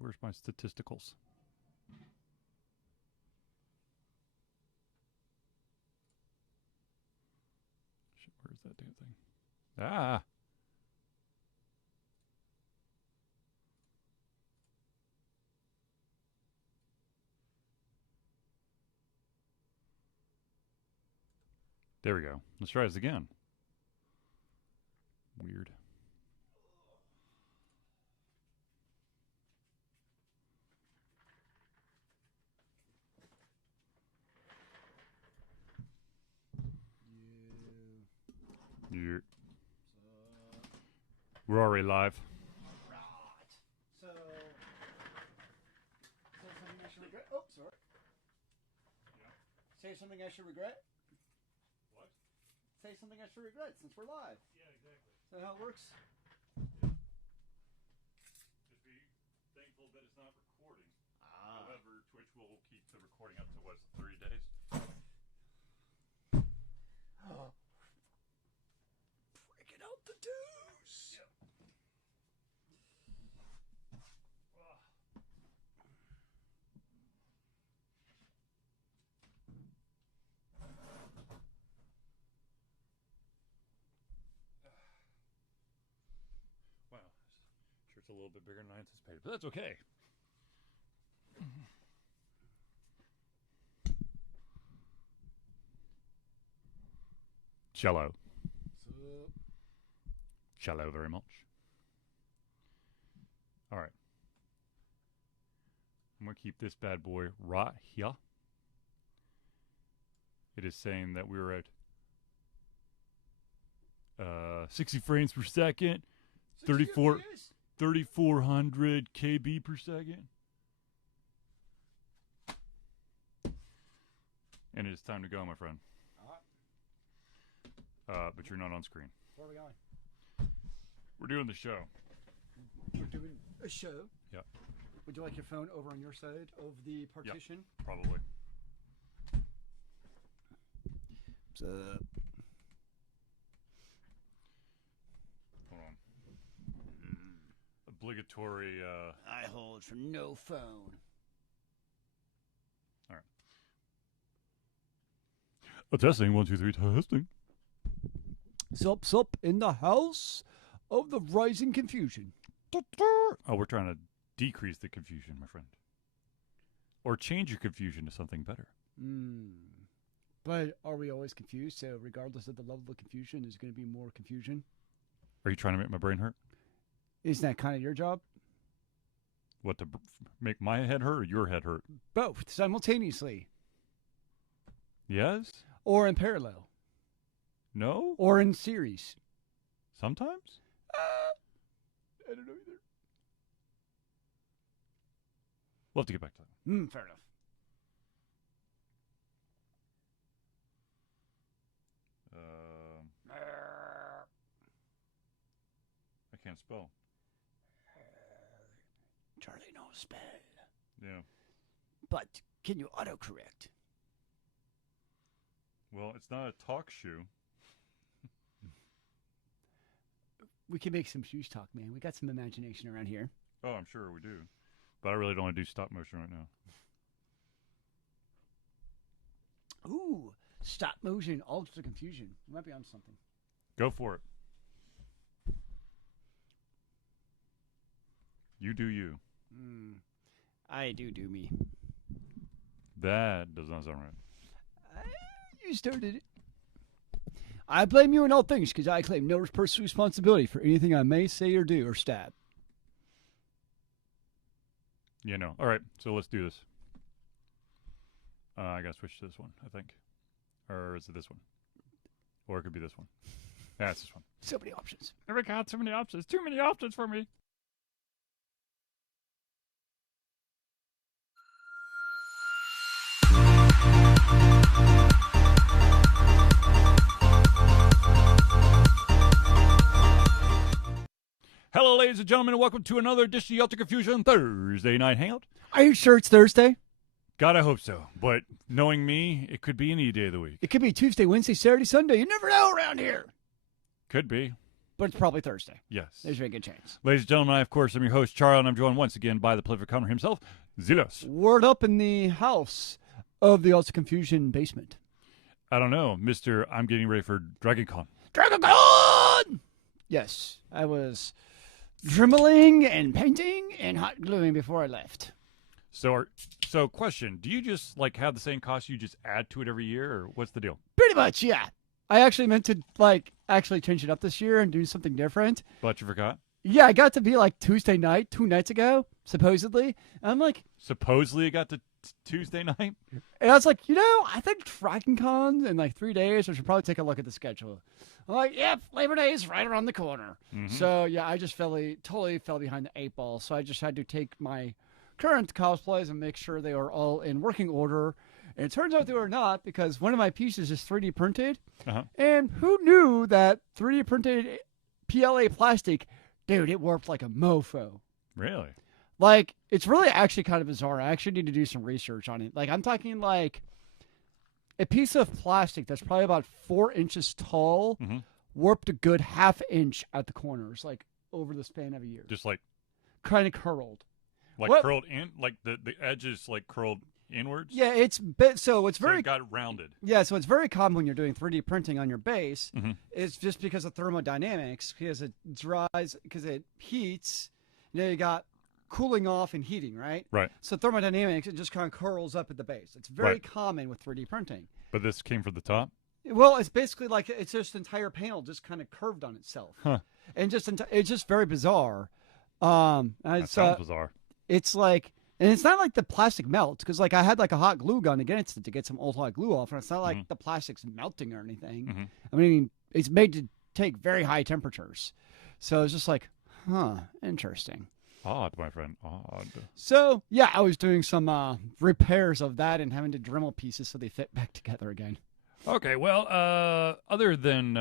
Where's my statisticals? Shit, where's that damn thing? Ah! There we go. Let's try this again. Weird. Yeah. We're already live. Right. So something I should regret. Oh, sorry. Yeah. Say something I should regret. What? Say something I should regret since we're live. Yeah, exactly. Is that how it works? Yeah. Just be thankful that it's not recording. However, Twitch will keep the recording up to what's 30 days. Breaking out the deuce. Yep. Wow, sure it's a little bit bigger than I anticipated, but that's okay. Shallow. Shallow very much. All right. I'm going to keep this bad boy right here. It is saying that we're at 60 frames per second, 3,400 KB per second. And it is time to go, my friend. But you're not on screen. Where are we going? We're doing the show. We're doing a show. Yep. Would you like your phone over on your side of the partition? Yep, probably. What's up? Hold on. Obligatory. I hold for no phone. All right. Testing 1 2 3 testing. Sup in the house of the rising confusion. Oh, we're trying to decrease the confusion, my friend. Or change your confusion to something better. But are we always confused? So regardless of the level of confusion, there's going to be more confusion? Are you trying to make my brain hurt? Isn't that kind of your job? What, to make my head hurt or your head hurt? Both, simultaneously. Yes? Or in parallel. No? Or in series. Sometimes? I don't know either. We'll have to get back to that. Fair enough. I can't spell. Charlie knows spell. Yeah. But can you autocorrect? Well, it's not a talk shoe. We can make some shoes talk, man. We got some imagination around here. Oh, I'm sure we do. But I really don't want to do stop motion right now. Ooh, stop motion, alter the confusion. We might be on something. Go for it. You do you. I do me. That does not sound right. You started it. I blame you in all things because I claim no personal responsibility for anything I may say or do or stab. Yeah, no. All right, so let's do this. I gotta switch to this one, I think. Or is it this one? Or it could be this one. Yeah, it's this one. So many options. Oh my God, so many options. Too many options for me. Hello, ladies and gentlemen, and welcome to another edition of Ultra Confusion Thursday Night Hangout. Are you sure it's Thursday? God, I hope so. But knowing me, it could be any day of the week. It could be Tuesday, Wednesday, Saturday, Sunday. You never know around here. Could be. but it's probably Thursday. Yes. There's a very good chance. Ladies and gentlemen, I, of course, am your host, Charlie, and I'm joined once again by the prolific comer himself, Zilos. Word up in the house of the Also Confusion basement. I don't know, Mr. I'm getting ready for DragonCon. DragonCon! Yes, I was dremeling and painting and hot gluing before I left. So question, do you just like have the same costume, you just add to it every year, or what's the deal? Pretty much, yeah. I actually meant to like actually change it up this year and do something different. But you forgot? Yeah, I got to be like Tuesday night 2 nights ago, supposedly. And I'm like, Supposedly it got to Tuesday night? and I was like, I think DragonCon in like 3 days. I should probably take a look at the schedule. I'm like, yep, Labor Day is right around the corner. Mhm. So yeah, I just totally fell behind the 8 ball. So I just had to take my current cosplays and make sure they are all in working order. And it turns out they were not, because one of my pieces is 3D printed. Uh-huh. And who knew that 3D printed PLA plastic, dude, it warped like a mofo. Really? Like, it's really actually kind of bizarre. I actually need to do some research on it. Like, I'm talking like a piece of plastic that's probably about 4 inches tall, warped a good ½ inch at the corners, like over the span of a year. Just like Kind of curled. curled in, like the edges like curled inwards? Yeah, it's so it's very so it got rounded. Yeah, so it's very common when you're doing 3D printing on your base. Mm-hmm. It's just because of thermodynamics, because it dries, because it heats. You got cooling off and heating, right? Right. So thermodynamics, it just kind of curls up at the base. It's very common with 3D printing. But this came from the top? Well, it's basically like it's just entire panel just kind of curved on itself. Huh. And it's just very bizarre. That sounds bizarre. It's like, and it's not like the plastic melts, because like I had like a hot glue gun against it to get some old hot glue off, and it's not like the plastic's melting or anything. Mm-hmm. I mean, it's made to take very high temperatures. So it's just like, interesting. Odd, my friend. Odd. So, yeah, I was doing some repairs of that and having to Dremel pieces so they fit back together again. Okay, well, other than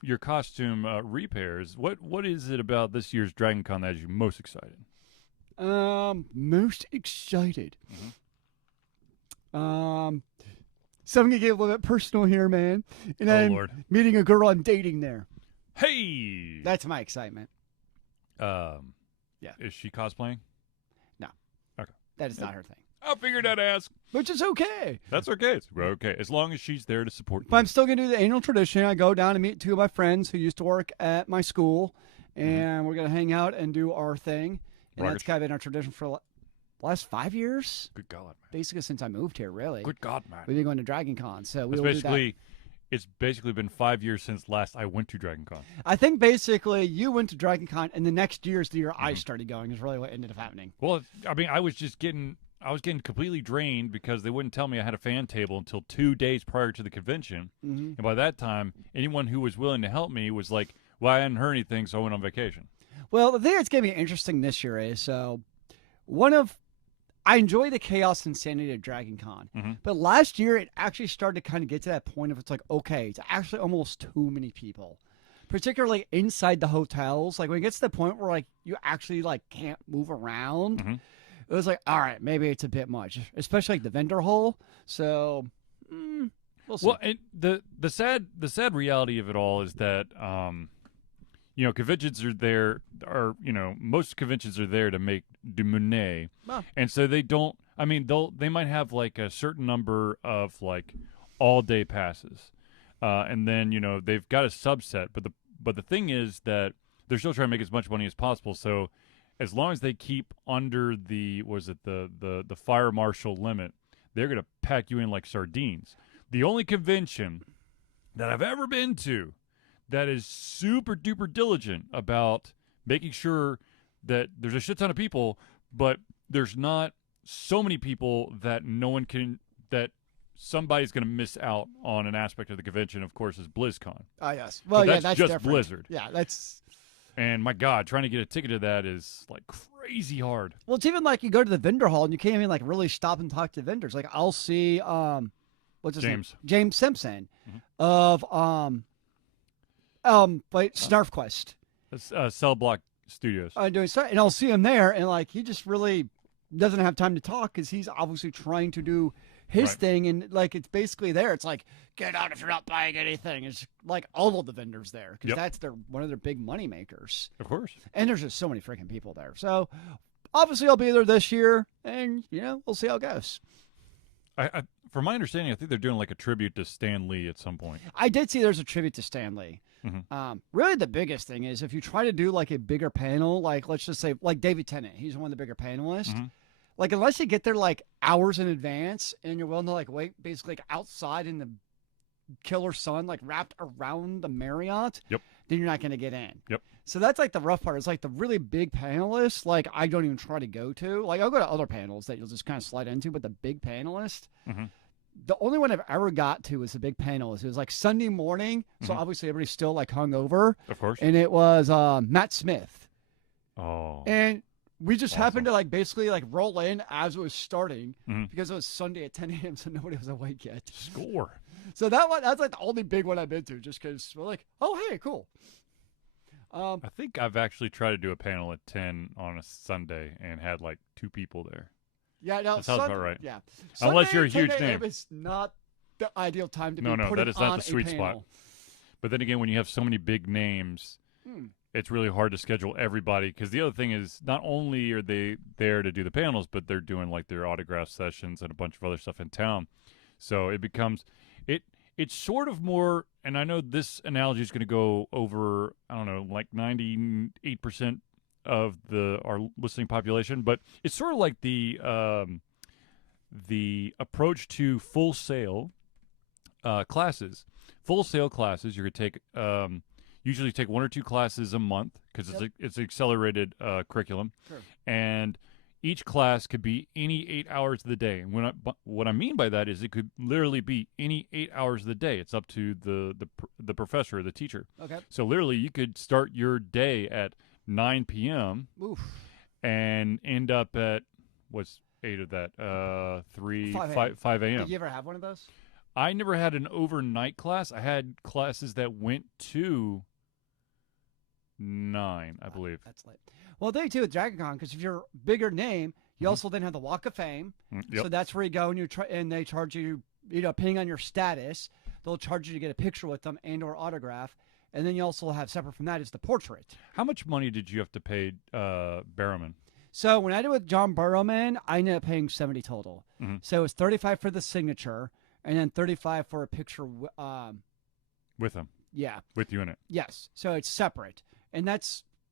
your costume repairs, what is it about this year's DragonCon that has you most excited? Most excited. Mm-hmm. So I'm going to get a little bit personal here, man. And I'm Lord. meeting a girl I'm dating there. Hey! That's my excitement. Yeah. Is she cosplaying? No. Okay. That is not her thing. I figured I'd ask. Which is okay. That's okay. It's okay. As long as she's there to support you. But I'm still going to do the annual tradition. I go down and meet 2 of my friends who used to work at my school, and we're going to hang out and do our thing. And that's kind of been our tradition for the last 5 years. Good God, man. Basically since I moved here, really. Good God, man. We've been going to DragonCon, so we'll do that. It's basically been 5 years since last I went to DragonCon. I think basically you went to DragonCon, and the next year is the year I started going. Is really what ended up happening. Well, I mean, I was getting completely drained because they wouldn't tell me I had a fan table until 2 days prior to the convention. Mm-hmm. And by that time, anyone who was willing to help me was like, well, I hadn't heard anything, so I went on vacation. Well, the thing that's going to be interesting this year is, I enjoy the chaos and insanity of DragonCon. But last year, it actually started to kind of get to that point of it's like, okay, it's actually almost too many people. Particularly inside the hotels. Like when it gets to the point where like you actually like can't move around. It was like, all right, maybe it's a bit much. Especially like the vendor hall. So we'll see. Well, and the sad reality of it all is that conventions are there, most conventions are there to make du monnaie. And so they don't, I mean, they might have like a certain number of like all day passes. And then, they've got a subset, but the thing is that they're still trying to make as much money as possible. So as long as they keep under the fire marshal limit, they're going to pack you in like sardines. The only convention that I've ever been to that is super duper diligent about making sure that there's a shit ton of people, but there's not so many people that that somebody's going to miss out on an aspect of the convention, of course, is BlizzCon. Oh, yes. Well, that's that's just different. Blizzard. Yeah, that's... And my God, trying to get a ticket to that is like crazy hard. Well, it's even like you go to the vendor hall and you can't even like really stop and talk to vendors. Like I'll see, what's his name? James Simpson of, Snarf Quest. Cell Block Studios. And I'll see him there, and like he just really doesn't have time to talk because he's obviously trying to do his thing, and like it's basically there. It's like, get out if you're not buying anything. It's like all of the vendors there because that's one of their big money makers. Of course. And there's just so many freaking people there. So obviously I'll be there this year, and we'll see how it goes. From my understanding, I think they're doing like a tribute to Stan Lee at some point. I did see there's a tribute to Stan Lee. Mm-hmm. Really, the biggest thing is if you try to do like a bigger panel, like let's just say like David Tennant, he's one of the bigger panelists. Mm-hmm. Like unless you get there like hours in advance and you're willing to like wait basically like outside in the killer sun, like wrapped around the Marriott, then you're not going to get in. Yep. So that's like the rough part. It's like the really big panelists, like I don't even try to go to. Like I'll go to other panels that you'll just kind of slide into, but the big panelist, the only one I've ever got to was the big panelist. It was like Sunday morning, so obviously everybody's still like hungover. Of course. And it was Matt Smith. Oh. And we just happened to like basically like roll in as it was starting because it was Sunday at 10 a.m. so nobody was awake yet. Score. So that's like the only big one I've been to, just because we're like, oh hey, cool. I think I've actually tried to do a panel at 10 on a Sunday and had like 2 people there. Yeah, no, that sounds about right. Yeah, unless you're a Sunday, huge name. It's not the ideal time to be No, putting that is not on the sweet a spot. panel. But then again, when you have so many big names, it's really hard to schedule everybody. Because the other thing is, not only are they there to do the panels, but they're doing like their autograph sessions and a bunch of other stuff in town. So it becomes it's sort of more. And I know this analogy is going to go over, I don't know, like 98% of our listening population, but it's sort of like the approach to Full Sail classes. Full Sail classes, you're going to take usually take 1 or 2 classes a month because it's an accelerated curriculum, and each class could be any 8 hours of the day. And what I mean by that is it could literally be any 8 hours of the day. It's up to the professor or the teacher. Okay. So literally, you could start your day at 9 p.m. and end up at what's 8 of that? 5 a.m. Did you ever have one of those? I never had an overnight class. I had classes that went to 9, I believe. That's late. Well, they too with Dragon Con, because if you're a bigger name, you also then have the Walk of Fame. So that's where you go and and they charge you, depending on your status, they'll charge you to get a picture with them and or autograph. And then you also have separate from that is the portrait. How much money did you have to pay Barrowman? So when I did with John Burrowman, I ended up paying $70 total. So it was $35 for the signature, and then $35 for a picture with him. Yeah, with you in it. Yes, so it's separate, and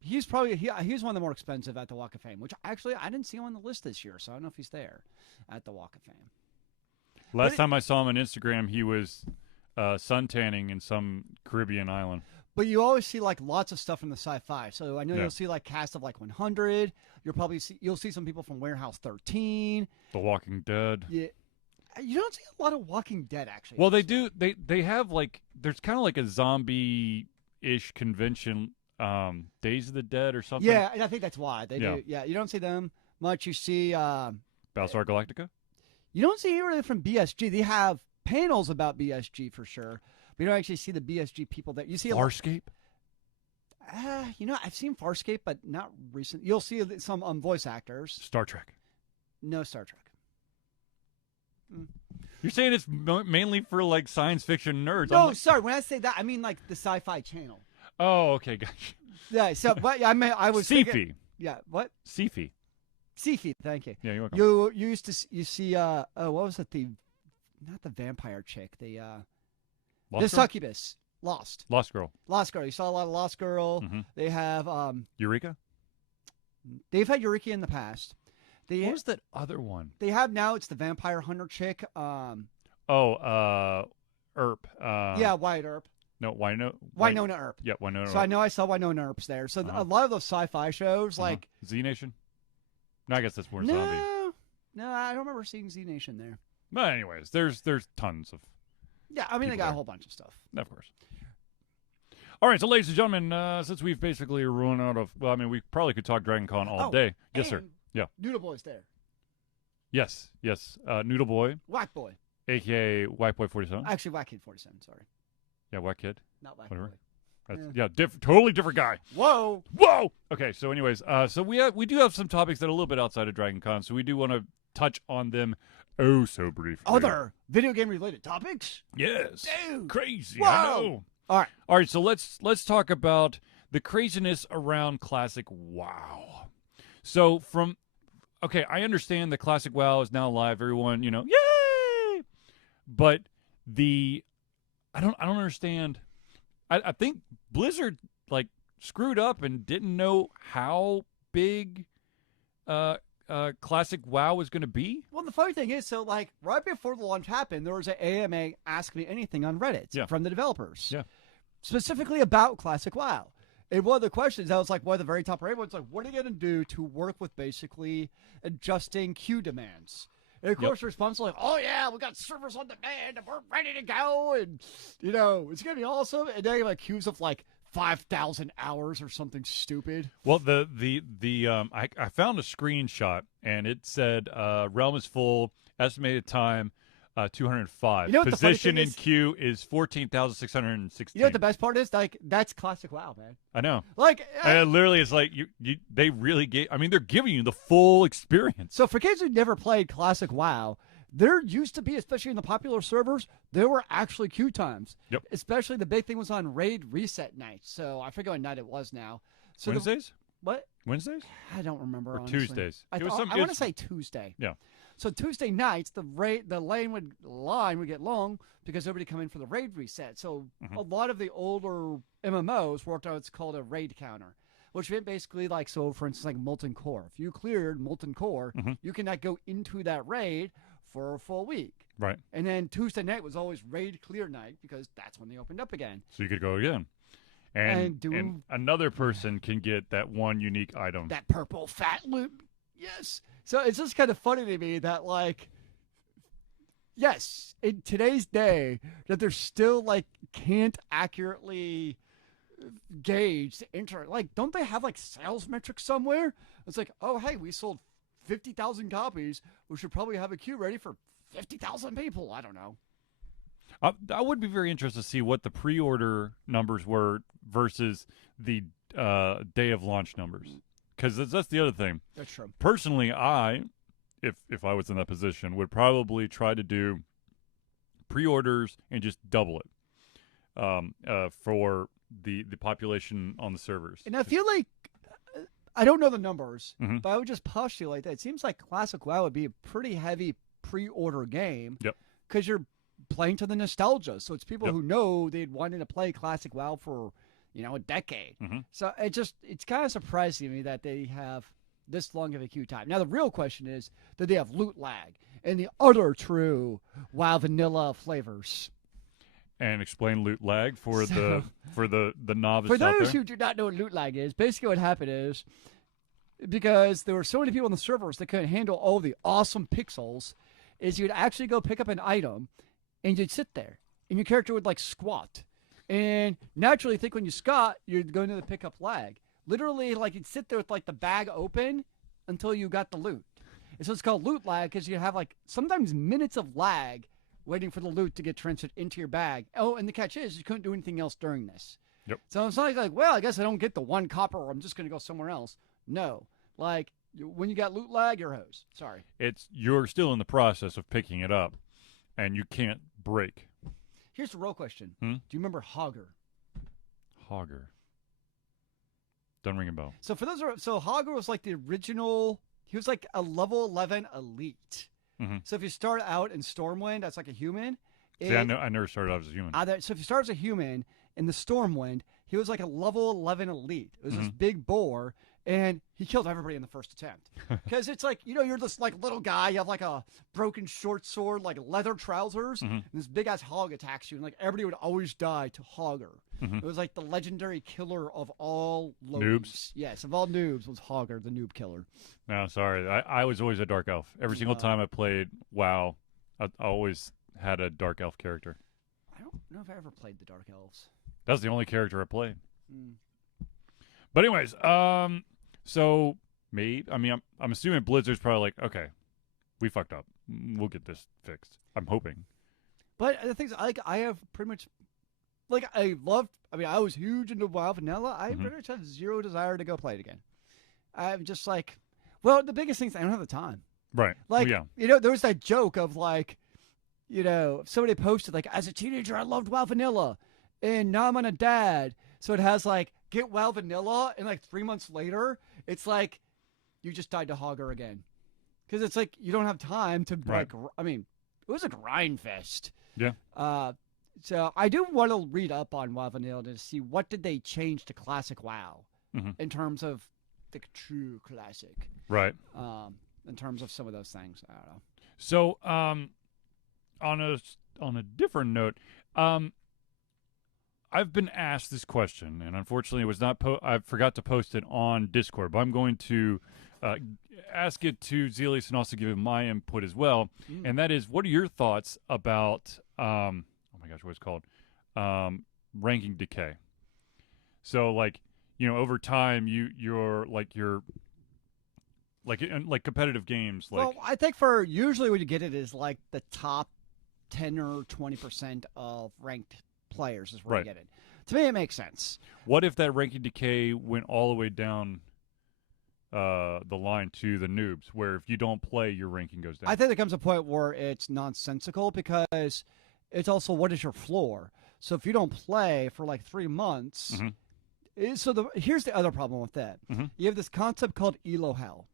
he's probably he's one of the more expensive at the Walk of Fame. Which actually I didn't see him on the list this year, so I don't know if he's there at the Walk of Fame. Last time I saw him on Instagram, he was sun tanning in some Caribbean island. But you always see like lots of stuff from the sci-fi. So I know you'll see like cast of like 100. You'll see some people from Warehouse 13, The Walking Dead. Yeah, you don't see a lot of Walking Dead actually. Well, they do. They have like there's kind of like a zombie-ish convention, Days of the Dead or something. Yeah, and I think that's why they do. Yeah, you don't see them much. You see Battlestar Galactica. You don't see anything from BSG. They have panels about BSG for sure. But you don't actually see the BSG people that you see. Farscape? I've seen Farscape, but not recent. You'll see some voice actors. Star Trek. No Star Trek. You're saying it's mainly for like science fiction nerds? No, sorry. When I say that, I mean like the Sci-Fi Channel. Oh, okay, gotcha. Yeah. So, but I was Sci-Fi. Yeah. What? Sci-Fi. Sci-Fi. Thank you. Yeah, you're welcome. You used to see what was it? Not the vampire chick. The succubus. Lost Girl. You saw a lot of Lost Girl. They have Eureka. They've had Eureka in the past. What was that other one? They have now. It's the vampire hunter chick. Earp. Yeah, Wyatt Earp. No, Winona Earp. Yeah, Winona. So I know I saw Winona Earp's there. So a lot of those sci-fi shows, like Z Nation. No, I guess that's more zombie. No, I don't remember seeing Z Nation there. But anyways, there's tons of. Yeah, I mean they got a whole bunch of stuff. Of course. All right, so ladies and gentlemen, since we've basically run out of, well, I mean, we probably could talk Dragon Con all day. Yes, sir. Yeah. Noodle Boy's there. Yes. Noodle Boy. Whack Boy. A.K.A. White Boy 47. Actually, Whack Kid 47, sorry. Yeah, Whack Kid. Not Whack Whatever. Boy. Totally different guy. Whoa. Okay, so anyways, so we do have some topics that are a little bit outside of Dragon Con, so we do want to touch on them so briefly. Other video game related topics? Yes. Dude. Crazy. Whoa. I know. All right. So let's talk about the craziness around Classic WoW. So I understand the Classic WoW is now live. Everyone, yay! But I don't understand. I think Blizzard screwed up and didn't know how big Classic WoW was going to be. Well, the funny thing is, right before the launch happened, there was an AMA Ask Me Anything on Reddit from the developers. Yeah. Specifically about Classic WoW. And one of the questions that was one of the very top rated ones, what are you going to do to work with basically adjusting queue demands? And of course, the response was oh yeah, we got servers on demand and we're ready to go, and it's gonna be awesome. And they have queues of 5,000 hours or something stupid. Well, I found a screenshot and it said realm is full, estimated time 205. Position in queue is 14,616. You know what the best part is? That's Classic WoW, man. I know. And literally, it's they really gave. I mean, they're giving you the full experience. So for kids who never played Classic WoW, there used to be, especially in the popular servers, there were actually queue times. Yep. Especially the big thing was on raid reset nights. So I forget what night it was now. So Wednesdays? What? Wednesdays? I don't remember. Or honestly. Tuesdays? I want to say Tuesday. Yeah. So Tuesday nights, the line would get long because everybody come in for the raid reset. So a lot of the older MMOs worked out what's called a raid counter, which meant basically for instance, Molten Core. If you cleared Molten Core, you cannot go into that raid for a full week. Right. And then Tuesday night was always raid clear night because that's when they opened up again. So you could go again. And another person can get that one unique item. That purple fat loot. Yes. So it's just kind of funny to me that yes, in today's day, that they're still can't accurately gauge the internet. Don't they have sales metrics somewhere? It's oh hey, we sold 50,000 copies. We should probably have a queue ready for 50,000 people. I don't know. I would be very interested to see what the pre-order numbers were versus the day of launch numbers. Because that's the other thing. That's true. Personally, if I was in that position, would probably try to do pre-orders and just double it for the population on the servers. And I feel I don't know the numbers, but I would just postulate that it seems like Classic WoW would be a pretty heavy pre-order game. Yep. Because you're playing to the nostalgia. So it's people who know they'd wanted to play Classic WoW for a decade. So it's kind of surprising to me that they have this long of a queue time. Now, the real question is, do they have loot lag and the other true WoW vanilla flavors? And explain loot lag for the novice. For those who do not know what loot lag is, basically what happened is, because there were so many people on the servers that couldn't handle all the awesome pixels, is you'd actually go pick up an item and you'd sit there and your character would squat. And naturally, I think when you squat, you're going to the pickup lag. Literally, you'd sit there with the bag open until you got the loot. And so it's called loot lag because you have sometimes minutes of lag waiting for the loot to get transferred into your bag. Oh, and the catch is you couldn't do anything else during this. Yep. So it's not well, I guess I don't get the one copper or I'm just going to go somewhere else. No. When you got loot lag, you're hosed. Sorry. You're still in the process of picking it up, and you can't break. Here's the real question. Do you remember Hogger? Hogger. Doesn't ring a bell. So Hogger was the original. He was a level 11 elite. So if you start out in Stormwind, that's a human. I never started out as a human. So if you start as a human in the Stormwind, he was a level 11 elite. It was this big boar, and he killed everybody in the first attempt. Because it's you're this little guy, you have a broken short sword, leather trousers, and this big ass hog attacks you, and everybody would always die to Hogger. It was the legendary killer of all noobs. Yes, of all noobs was Hogger, the noob killer. No, sorry. I was always a dark elf. Every single time I played WoW, I always had a dark elf character. I don't know if I ever played the dark elves. That's the only character I played. But anyways, so I'm assuming Blizzard's probably okay, we fucked up. We'll get this fixed. I'm hoping. But the thing is, I have pretty much like I loved. I mean, I was huge into WoW Vanilla. I pretty much have zero desire to go play it again. I'm just like, well, the biggest thing is I don't have the time. Right. Like, yeah. there was that joke of like, somebody posted like, as a teenager, I loved WoW Vanilla, and now I'm on a dad. So it has like, get WoW Vanilla, and like 3 months later, it's like, you just died to Hogger again. Because it's like, you don't have time to, like, I mean, it was a grind fest. Yeah. So I do want to read up on WoW Vanilla to see what did they change to classic WoW in terms of the true classic. Right. In terms of some of those things. I don't know. So, on a different note, I've been asked this question, and unfortunately, it was not. I forgot to post it on Discord, but I'm going to ask it to Zelius and also give him my input as well. And that is, what are your thoughts about? Oh my gosh, what's it called? Ranking decay. So, like, over time, you're like competitive games. Like, well, I think for usually what you get it is like the top 10 or 20% of ranked players is where you get it. To me, it makes sense. What if that ranking decay went all the way down the line to the noobs, where if you don't play, your ranking goes down? I think there comes a point where it's nonsensical because it's also what is your floor. So if you don't play for like 3 months, here's the other problem with that. You have this concept called ELO hell.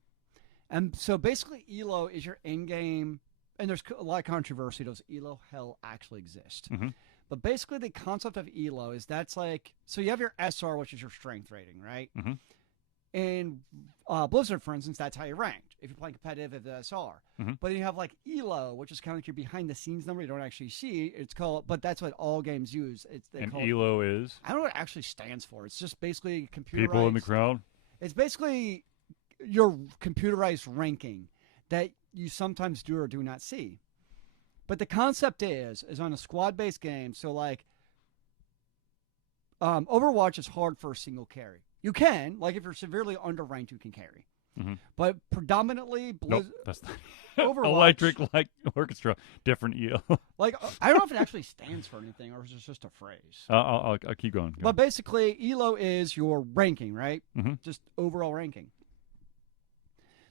And so basically ELO is your in-game, and there's a lot of controversy, does ELO hell actually exist? But basically the concept of ELO is that's like, so you have your SR, which is your strength rating, right? In Blizzard, for instance, that's how you're ranked. If you're playing competitive, it's the SR. But then you have like ELO, which is kind of like your behind-the-scenes number you don't actually see. It's called, but that's what all games use. And ELO is? I don't know what it actually stands for. It's just basically computerized. People in the crowd? It's basically your computerized ranking that you sometimes do or do not see. But the concept is on a squad-based game. So like, Overwatch is hard for a single carry. You can, like, if you're severely underranked, you can carry. But predominantly, that's not Overwatch, Electric Light Orchestra, different ELO. Like, I don't know if it actually stands for anything or if it's just a phrase. I'll keep going. But basically, ELO is your ranking, right? Just overall ranking.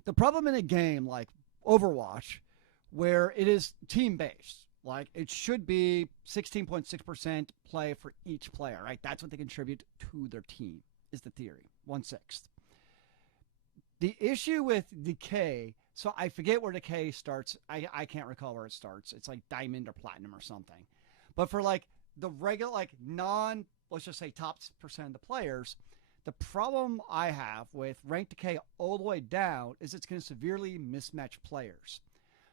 The problem in a game like Overwatch, where it is team-based, like it should be 16.6% play for each player, right? That's what they contribute to their team, is the theory, 1/6. The issue with decay, so I forget where decay starts. I can't recall where it starts. It's like diamond or platinum or something. But for like the regular, like let's just say top percent of the players, the problem I have with rank decay all the way down is it's going to severely mismatch players.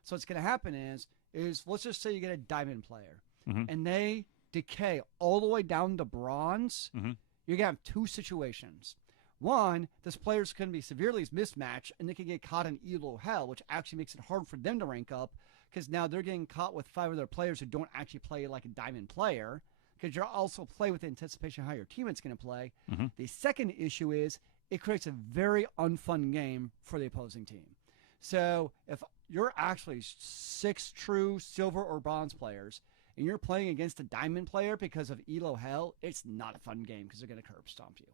So what's going to happen is let's just say you get a diamond player and they decay all the way down to bronze. You're going to have two situations. One, this player's going to be severely mismatched and they can get caught in ELO hell, which actually makes it hard for them to rank up because now they're getting caught with 5 other players who don't actually play like a diamond player. Because you're also play with the anticipation of how your teammate's going to play. The second issue is it creates a very unfun game for the opposing team. So if you're actually 6 true silver or bronze players and you're playing against a diamond player because of ELO hell, it's not a fun game because they're going to curb stomp you.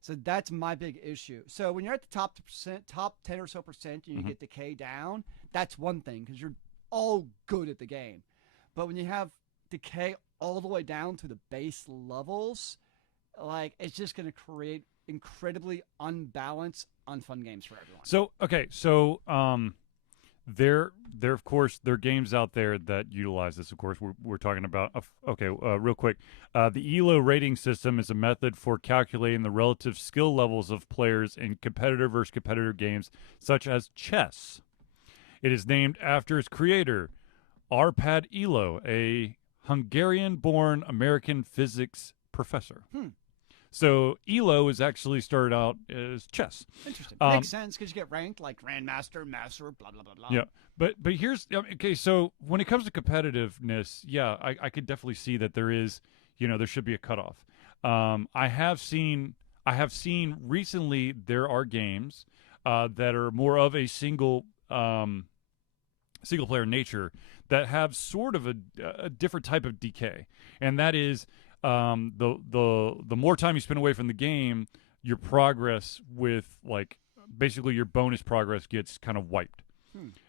So that's my big issue. So when you're at the top 10 or so percent and you get decay down, that's one thing because you're all good at the game. But when you have decay all the way down to the base levels, like it's just going to create incredibly unbalanced, unfun games for everyone. So okay, so there of course there are games out there that utilize this. Of course, we're talking about. Real quick, the ELO rating system is a method for calculating the relative skill levels of players in competitor versus competitor games, such as chess. It is named after its creator, Arpad Elo, a Hungarian-born American physics professor. So ELO is actually started out as chess. Interesting. Makes sense because you get ranked like Grandmaster, Master, blah, blah, blah, blah. Yeah. But here's, okay, so when it comes to competitiveness, yeah, I could definitely see that there is, there should be a cutoff. I have seen recently there are games that are more of a single player nature that have sort of a different type of decay, and that is the more time you spend away from the game, your progress with like basically your bonus progress gets kind of wiped.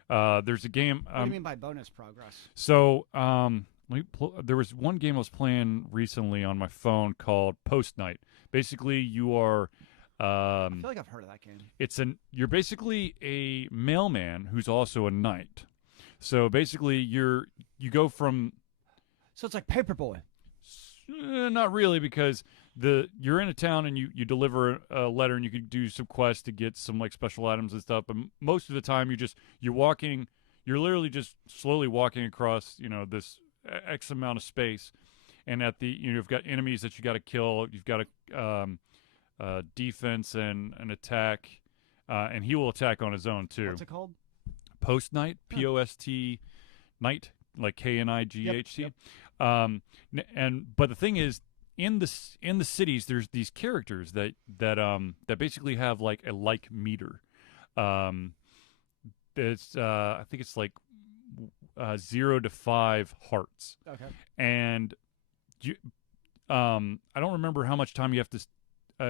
There's a game. What do you mean by bonus progress? So there was one game I was playing recently on my phone called Post Night. Basically, you are. I feel like I've heard of that game. You're basically a mailman who's also a knight. So basically, you go from. So it's like Paperboy. Not really, because you're in a town and you deliver a letter and you can do some quests to get some like special items and stuff. But most of the time, you're literally just slowly walking across this X amount of space, and you've got enemies that you got to kill. You've got a defense and an attack, and he will attack on his own too. What's it called? Post Night, Post Night, like Knight. Yep. But the thing is, in the cities, there's these characters that basically have like a like meter. It's I think it's like 0 to 5 hearts. Okay. And I don't remember how much time you have to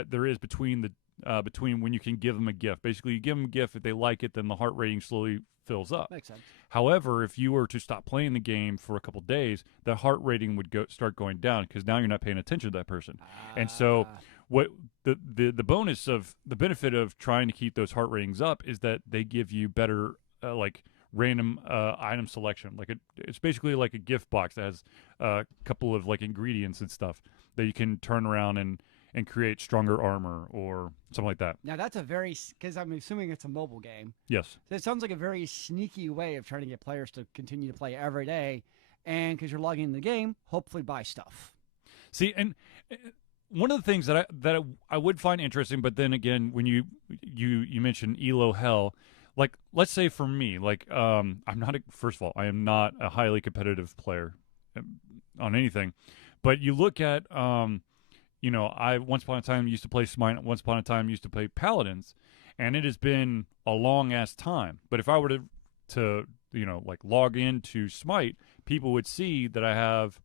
there is between when you can give them a gift. Basically, you give them a gift. If they like it, then the heart rating slowly fills up. Makes sense. However, if you were to stop playing the game for a couple days, the heart rating would start going down because now you're not paying attention to that person. And so, what the bonus of the benefit of trying to keep those heart ratings up is that they give you better like random item selection. Like it's basically like a gift box that has a couple of like ingredients and stuff that you can turn around and create stronger armor or something like that. Now that's because I'm assuming it's a mobile game. Yes. So it sounds like a very sneaky way of trying to get players to continue to play every day, and because you're logging in the game, hopefully buy stuff. See, and one of the things that I would find interesting, but then again, when you mentioned Elo Hell, like let's say for me, like first of all, I am not a highly competitive player on anything, but you look at I once upon a time used to play Smite. Once upon a time used to play Paladins, and it has been a long ass time. But if I were to like log into Smite, people would see that I have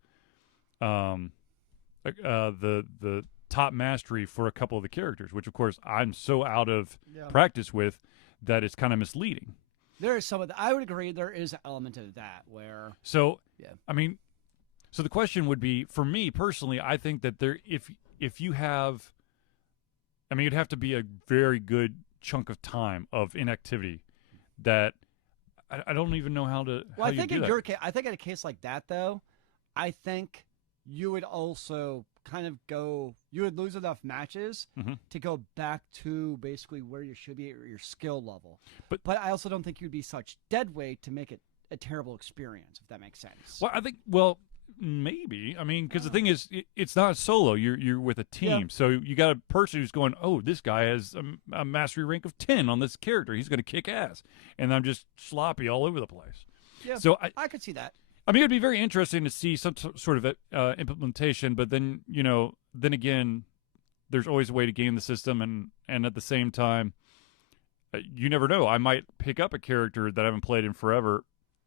the top mastery for a couple of the characters, which of course I'm so out of practice with that it's kind of misleading. There is some of that. I would agree. There is an element of that where. So I mean. So the question would be, for me personally, I think that if you have, I mean, it'd have to be a very good chunk of time of inactivity that I don't even know how to. Well, I think in your case, I think in a case like that, though, I think you would also kind of you would lose enough matches to go back to basically where you should be at your skill level. But I also don't think you'd be such dead weight to make it a terrible experience, if that makes sense. Well, I think, maybe. I mean, because the thing is, it's not solo. You're with a team, so you got a person who's going, "Oh, this guy has a mastery rank of 10 on this character. He's going to kick ass," and I'm just sloppy all over the place. Yeah, so I could see that. I mean, it'd be very interesting to see some sort of implementation, but then then again, there's always a way to game the system, and at the same time, you never know. I might pick up a character that I haven't played in forever,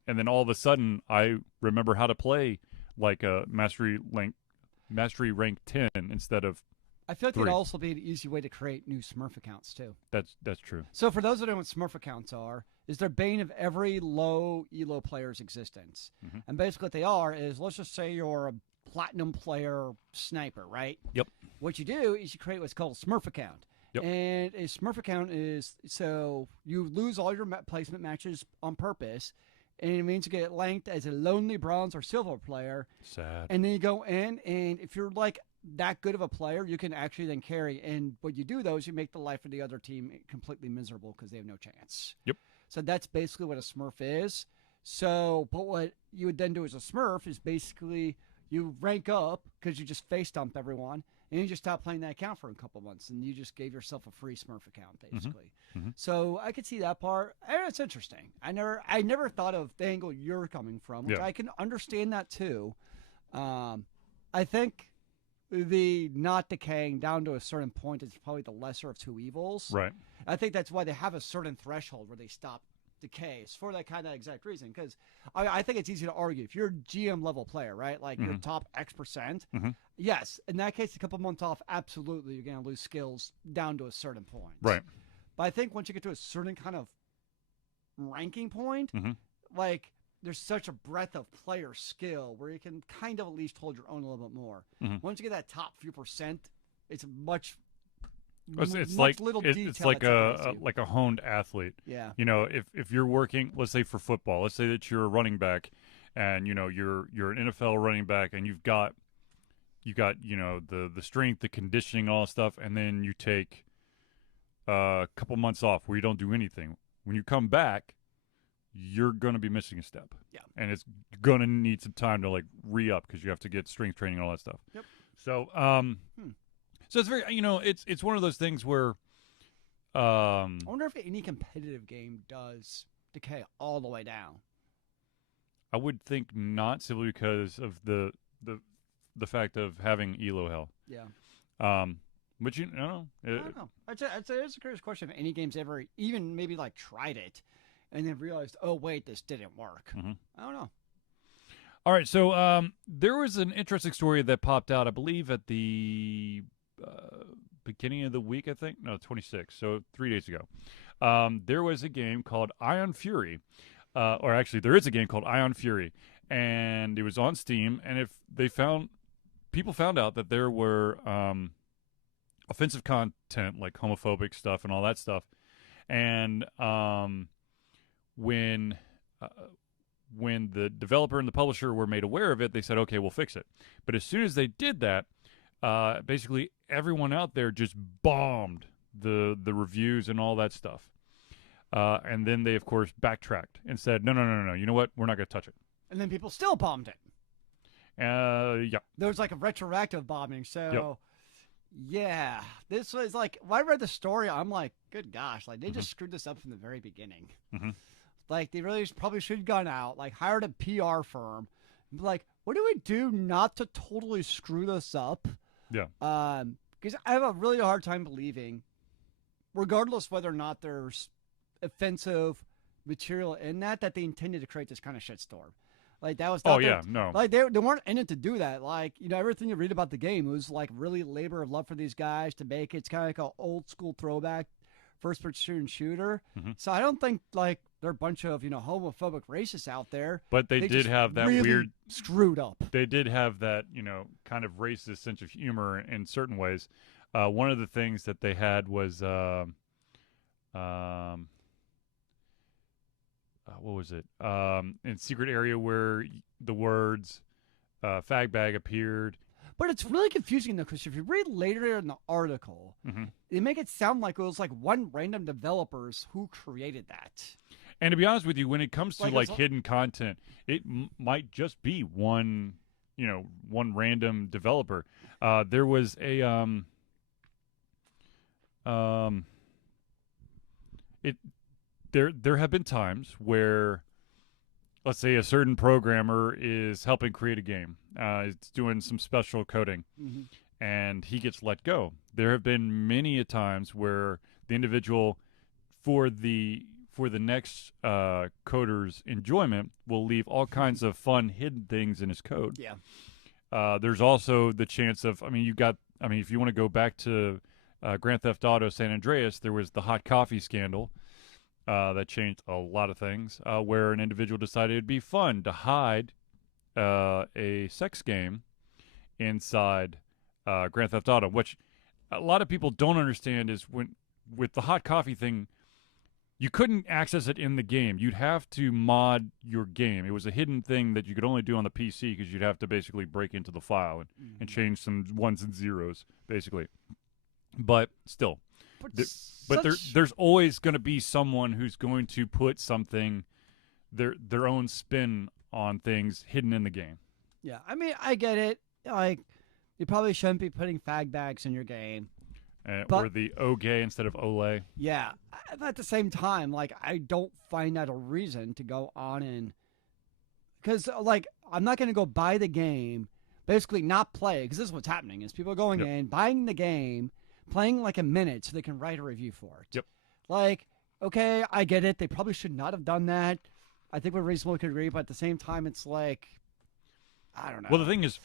and then all of a sudden, I remember how to play like a mastery rank 10 instead of I feel like 3. it'd also be an easy way to create new Smurf accounts too. That's true. So for those that don't know what Smurf accounts are, is they're bane of every low elo player's existence. And basically what they are is, let's just say you're a platinum player sniper, right? Yep. What you do is you create what's called a Smurf account. Yep. And a Smurf account is, so you lose all your placement matches on purpose, and it means you get ranked as a lonely bronze or silver player. Sad. And then you go in, and if you're like that good of a player, you can actually then carry. And what you do, though, is you make the life of the other team completely miserable because they have no chance. Yep. So that's basically what a Smurf is. So, but what you would then do as a Smurf is basically you rank up because you just face dump everyone, and you just stop playing that account for a couple months, and you just gave yourself a free Smurf account, basically. So I could see that part. It's interesting. I never thought of the angle you're coming from, which I can understand that too. I think the not decaying down to a certain point is probably the lesser of two evils. Right. I think that's why they have a certain threshold where they stop the case for that kind of exact reason. Because I think it's easy to argue. If you're a GM level player, right, like your top X%, yes, in that case, a couple months off, absolutely, you're going to lose skills down to a certain point. Right. But I think once you get to a certain kind of ranking point, like there's such a breadth of player skill where you can kind of at least hold your own a little bit more. Once you get that top few percent, it's much. It's like a honed athlete. Yeah. You know, if you're working, let's say for football, let's say that you're a running back, and you know you're an NFL running back, and you got you know the strength, the conditioning, all that stuff, and then you take a couple months off where you don't do anything. When you come back, you're gonna be missing a step. Yeah. And it's gonna need some time to like re-up because you have to get strength training and all that stuff. Yep. So So it's very, you know, it's one of those things where I wonder if any competitive game does decay all the way down. I would think not, simply because of the fact of having elo hell. Yeah. But you know, I don't know. I'd say it's a curious question if any game's ever even maybe like tried it and then realized, oh wait, this didn't work. I don't know. All right, so there was an interesting story that popped out, I believe, at the beginning of the week, I think. No, 26, so 3 days ago. There was a game called Ion Fury. Or actually, there is a game called Ion Fury. And it was on Steam. And if people found out that there were offensive content, like homophobic stuff and all that stuff. And when the developer and the publisher were made aware of it, they said, okay, we'll fix it. But as soon as they did that, basically everyone out there just bombed the reviews and all that stuff. And then they, of course, backtracked and said, no. You know what? We're not going to touch it. And then people still bombed it. Yeah. There was like a retroactive bombing. So, yeah. This was like, when I read the story, I'm like, good gosh. Like, they just screwed this up from the very beginning. Like, they really probably should have gone out, like, hired a PR firm. Like, what do we do not to totally screw this up? Yeah. Because I have a really hard time believing, regardless whether or not there's offensive material in that they intended to create this kind of shitstorm. Like, that was not no. Like, they weren't in it to do that. Like, you know, everything you read about the game was, like, really labor of love for these guys to make it. It's kind of like an old-school throwback first-person shooter. So I don't think, like, there are a bunch of, you know, homophobic racists out there. But they did have that really weird screwed up. They did have that, you know, kind of racist sense of humor in certain ways. One of the things that they had was what was it? In Secret Area, where the words fag bag appeared. But it's really confusing, though, because if you read later in the article, they make it sound like it was like one random developers who created that. And to be honest with you, when it comes to like hidden content, it might just be one random developer. There was a there have been times where, let's say, a certain programmer is helping create a game. It's doing some special coding, and he gets let go. There have been many a times where the individual, for the next coder's enjoyment, will leave all kinds of fun hidden things in his code. Yeah. There's also the chance of, if you want to go back to Grand Theft Auto San Andreas, there was the hot coffee scandal. That changed a lot of things, where an individual decided it'd be fun to hide a sex game inside Grand Theft Auto, which a lot of people don't understand is with the hot coffee thing, you couldn't access it in the game. You'd have to mod your game. It was a hidden thing that you could only do on the PC because you'd have to basically break into the file and change some ones and zeros, basically. But still. But there's always going to be someone who's going to put something, their own spin on things hidden in the game. Yeah, I mean, I get it. Like, you probably shouldn't be putting fag bags in your game. Or the O-gay instead of Ole. Yeah, but at the same time, like, I don't find that a reason to go on and... Because, like, I'm not going to go buy the game, basically not play, because this is what's happening, is people are going in, buying the game, playing like a minute so they can write a review for it. Yep. Like, okay, I get it. They probably should not have done that. I think we're reasonably could agree, but at the same time, it's like, I don't know. Well, the thing is,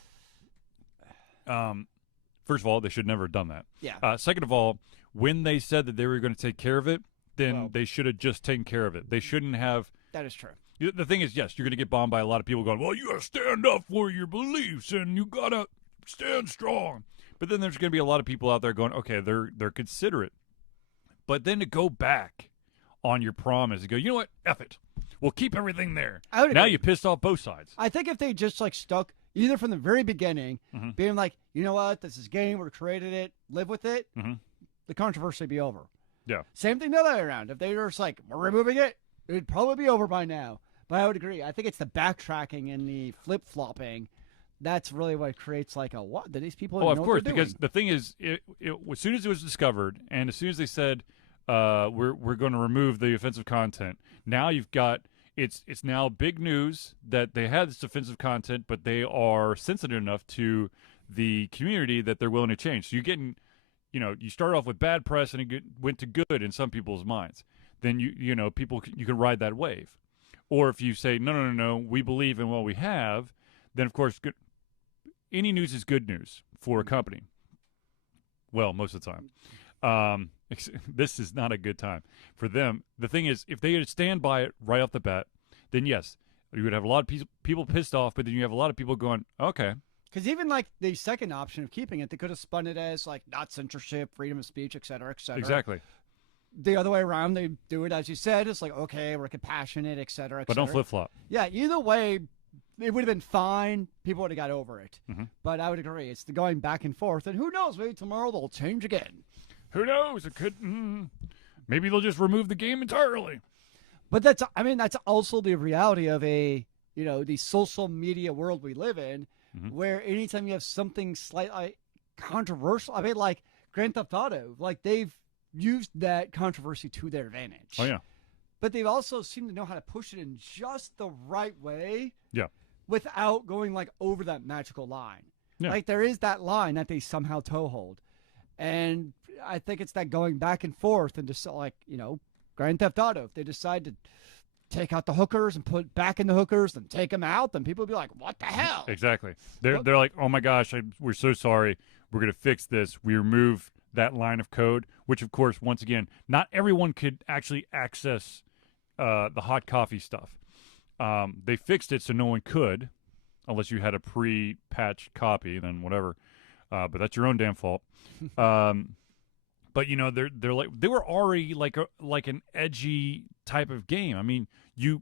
first of all, they should never have done that. Yeah. Second of all, when they said that they were going to take care of it, then they should have just taken care of it. They shouldn't have. That is true. The thing is, yes, you're going to get bombed by a lot of people going, well, you got to stand up for your beliefs and you got to stand strong. But then there's going to be a lot of people out there going, okay, they're considerate. But then to go back on your promise and go, you know what, F it. We'll keep everything there. Now you pissed off both sides. I think if they just like stuck either from the very beginning, being like, you know what, this is game, we created it, live with it, the controversy would be over. Yeah. Same thing the other way around. If they were just like, we're removing it, it would probably be over by now. But I would agree. I think it's the backtracking and the flip-flopping. That's really what creates like a what? Do these people know of course, what they're because doing? the thing is, as soon as it was discovered and as soon as they said, we're going to remove the offensive content, now you've got, it's now big news that they had this offensive content, but they are sensitive enough to the community that they're willing to change. So you're getting, you start off with bad press and it went to good in some people's minds. Then you can ride that wave. Or if you say, no, we believe in what we have, then, of course, any news is good news for a company. Well, most of the time. This is not a good time for them. The thing is, if they stand by it right off the bat, then, yes, you would have a lot of people pissed off, but then you have a lot of people going, okay. Because even like the second option of keeping it, they could have spun it as like not censorship, freedom of speech, et cetera, et cetera. Exactly. The other way around, they do it as you said. It's like, okay, we're compassionate, et cetera, et but cetera. don't flip-flop. Yeah, either way, it would have been fine. People would have got over it. But I would agree. It's the going back and forth. And who knows, maybe tomorrow they'll change again. Who knows? It could. Maybe they'll just remove the game entirely. But that's also the reality of the social media world we live in, where anytime you have something slightly controversial, I mean, like Grand Theft Auto, like they've used that controversy to their advantage. Oh, yeah. But they've also seemed to know how to push it in just the right way. Yeah. Without going like over that magical line. Yeah. Like there is that line that they somehow toehold. And I think it's that going back and forth and just like, Grand Theft Auto. If they decide to take out the hookers and put back in the hookers and take them out, then people will be like, what the hell? Exactly. They're like, oh my gosh, we're so sorry. We're going to fix this. We remove that line of code, which of course, once again, not everyone could actually access the hot coffee stuff. They fixed it so no one could, unless you had a pre-patched copy, then whatever. But that's your own damn fault. But they're like, they were already like an edgy type of game. I mean, you're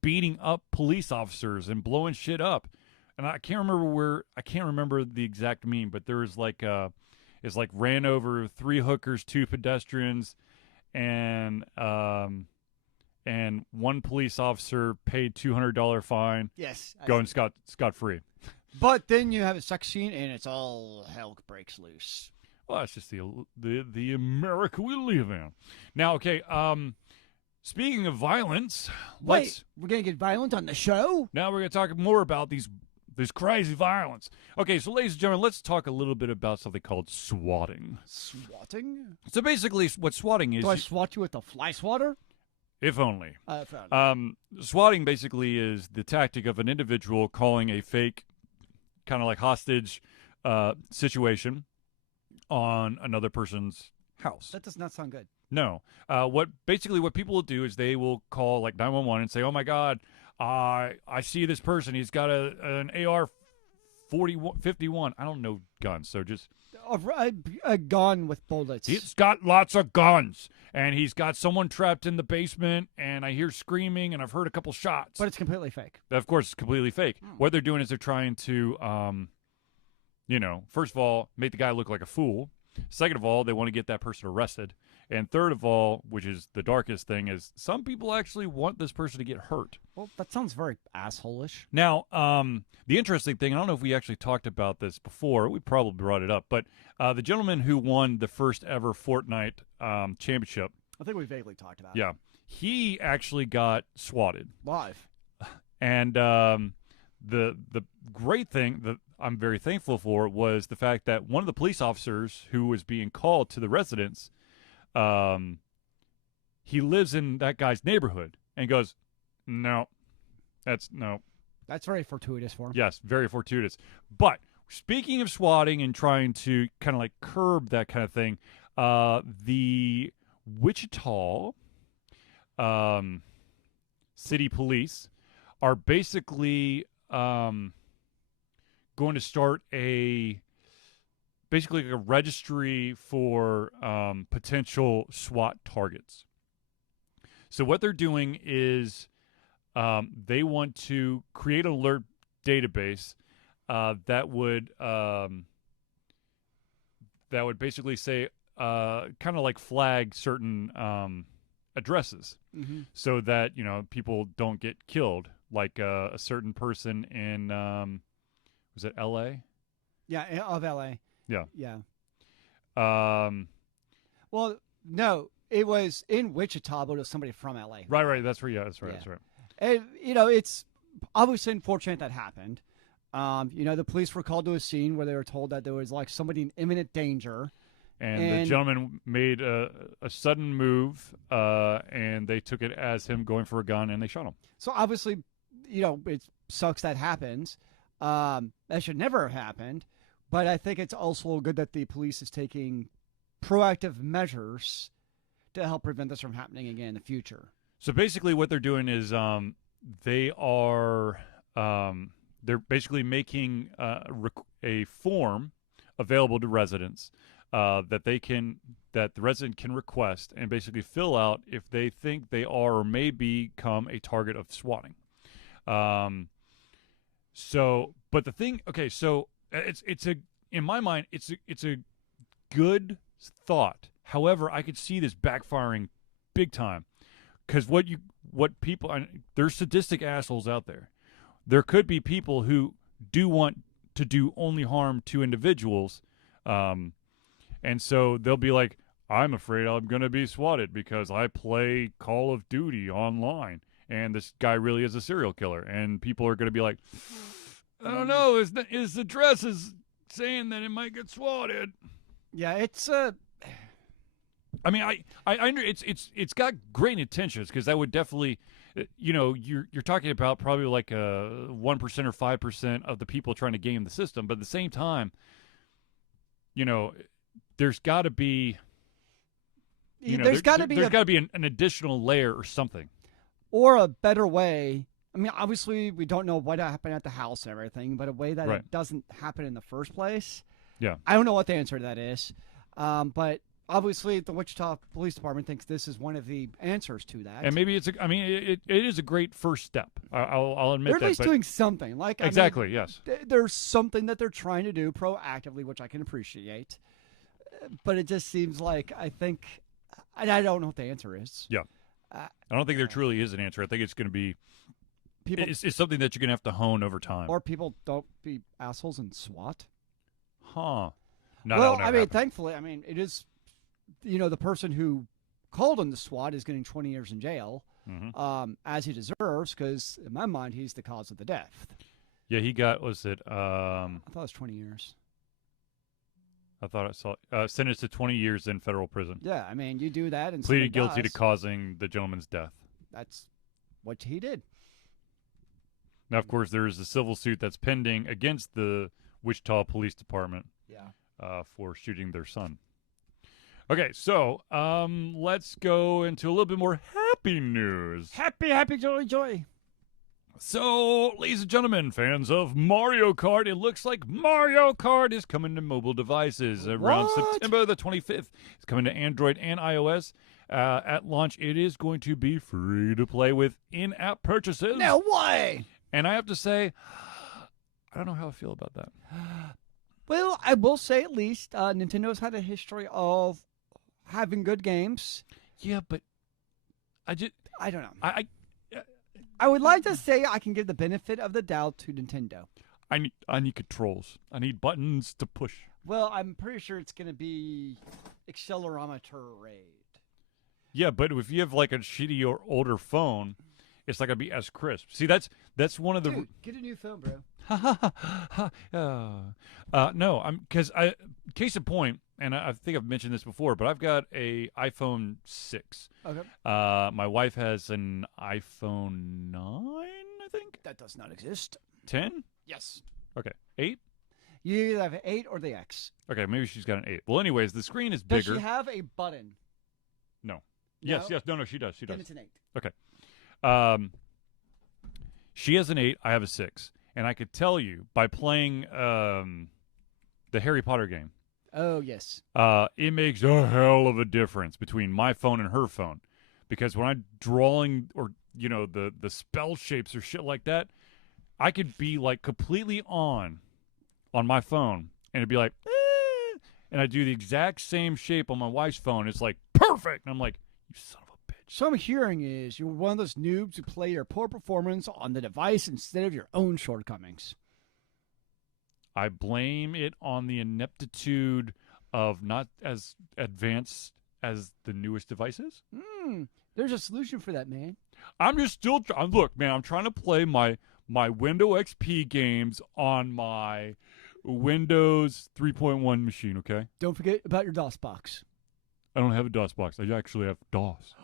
beating up police officers and blowing shit up, and I can't remember the exact meme, but there was like it's like ran over 3 hookers, 2 pedestrians, and 1 police officer paid $200 fine. Yes. Going scot free. But then you have a sex scene and it's all hell breaks loose. Well, that's just the America we live in. Now, okay, speaking of violence, we're going to get violent on the show? Now we're going to talk more about these crazy violence. Okay, so ladies and gentlemen, let's talk a little bit about something called swatting. Swatting? So basically what swatting is... Do I swat you with a fly swatter? If only. Swatting basically is the tactic of an individual calling a fake kind of like hostage situation on another person's house. That does not sound good. No. What people will do is they will call like 911 and say, "Oh my God, I see this person. He's got an AR-51. I don't know guns, so just a gun with bullets. He's got lots of guns, and he's got someone trapped in the basement, and I hear screaming, and I've heard a couple shots. But it's completely fake. Of course, it's completely fake. What they're doing is they're trying to, first of all, make the guy look like a fool. Second of all, they want to get that person arrested. And third of all, which is the darkest thing, is some people actually want this person to get hurt. Well, that sounds very asshole-ish. Now, the interesting thing, I don't know if we actually talked about this before. We probably brought it up. But the gentleman who won the first ever Fortnite championship. I think we vaguely talked about it. Yeah. He actually got swatted. Live. And the great thing that I'm very thankful for was the fact that one of the police officers who was being called to the residence he lives in that guy's neighborhood, and goes, no, no. That's very fortuitous for him. Yes, very fortuitous. But speaking of swatting and trying to kind of like curb that kind of thing, the Wichita city police are basically going to start basically a registry for potential SWAT targets. So what they're doing is they want to create an alert database that would basically say kind of like flag certain addresses, so that people don't get killed. Like a certain person in was it L.A.? Yeah, of L.A. Yeah. Yeah. Well, no, it was in Wichita, but it was somebody from L.A. Right. That's right. Yeah, that's right. Yeah. That's right. And, it's obviously unfortunate that happened. The police were called to a scene where they were told that there was like somebody in imminent danger. And the gentleman made a sudden move, and they took it as him going for a gun, and they shot him. So obviously, it sucks that happens. That should never have happened. But I think it's also good that the police is taking proactive measures to help prevent this from happening again in the future. So basically what they're doing is they're basically making a form available to residents that the resident can request and basically fill out if they think they are or may become a target of swatting. But the thing, okay, so it's in my mind it's a good thought. However, I could see this backfiring big time, because there's sadistic assholes out there. There could be people who do want to do only harm to individuals, and so they'll be like, I'm afraid I'm going to be swatted because I play Call of Duty online, and this guy really is a serial killer, and people are going to be like, I don't know, his address is saying that it might get swatted. Yeah, it's I mean, it's got great intentions, because that would definitely, you're talking about probably like 1% or 5% of the people trying to game the system, but at the same time, there's got to be, there's got to be an additional layer or something, or a better way. I mean, obviously, we don't know what happened at the house and everything, but a way that it doesn't happen in the first place. Yeah, I don't know what the answer to that is, but obviously, the Wichita Police Department thinks this is one of the answers to that. And maybe it is a great first step. I'll admit that. They're at least doing something. Exactly, yes. There's something that they're trying to do proactively, which I can appreciate. But it just seems like, I don't know what the answer is. Yeah. I don't think there truly is an answer. I think it's going to be, it's something that you're going to have to hone over time. Or people don't be assholes and SWAT. Huh. No, well, I mean, thankfully, it is, the person who called him the SWAT is getting 20 years in jail, as he deserves, because in my mind, he's the cause of the death. Yeah, he got, I thought it was 20 years. I thought I saw sentenced to 20 years in federal prison. Yeah, I mean, you do that and pleaded guilty to causing the gentleman's death. That's what he did. Now, of course, there is a civil suit that's pending against the Wichita Police Department. Yeah. For shooting their son. Okay, so let's go into a little bit more happy news. Happy, joy. So, ladies and gentlemen, fans of Mario Kart, it looks like Mario Kart is coming to mobile devices around September the 25th. It's coming to Android and iOS. At launch, it is going to be free to play with in-app purchases. No way! And I have to say, I don't know how I feel about that. Well, I will say at least Nintendo's had a history of having good games. Yeah, but I don't know. I would like to say I can give the benefit of the doubt to Nintendo. I need controls. I need buttons to push. Well, I'm pretty sure it's going to be accelerometer rate. Yeah, but if you have like a shitty or older phone, it's not going to be as crisp. See, that's one of the. Dude, get a new phone, bro. No, because case in point, and I think I've mentioned this before, but I've got a iPhone 6. Okay. My wife has an iPhone 9, I think. That does not exist. 10? Yes. Okay. 8? You either have an 8 or the X. Okay, maybe she's got an 8. Well, anyways, the screen is Does bigger. she have a button? No. Yes. No, she does. She does. Then it's an 8. Okay. She has an 8. I have a 6. And I could tell you by playing the Harry Potter game. Oh, yes. It makes a hell of a difference between my phone and her phone. Because when I'm drawing or, the spell shapes or shit like that, I could be like completely on my phone and it'd be like, and I do the exact same shape on my wife's phone. It's like perfect. And I'm like, you son of a bitch. So I'm hearing is you're one of those noobs who play your poor performance on the device instead of your own shortcomings. I blame it on the ineptitude of not as advanced as the newest devices. There's a solution for that, man. I'm just still look, man. I'm trying to play my Windows XP games on my Windows 3.1 machine. Okay. Don't forget about your DOS box. I don't have a DOS box. I actually have DOS.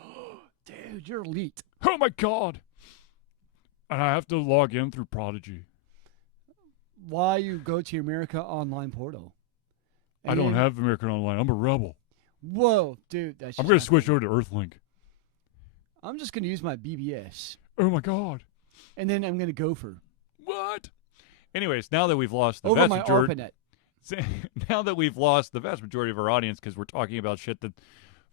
Dude, you're elite. Oh my god! And I have to log in through Prodigy. Why you go to your America Online portal? I don't have American Online. I'm a rebel. Whoa, dude. I'm going to switch over to Earthlink. I'm just going to use my BBS. Oh my god. And then I'm going to Gopher. What? Anyways, now that we've lost the over vast my majority, ARPANET. now that we've lost the vast majority of our audience because we're talking about shit that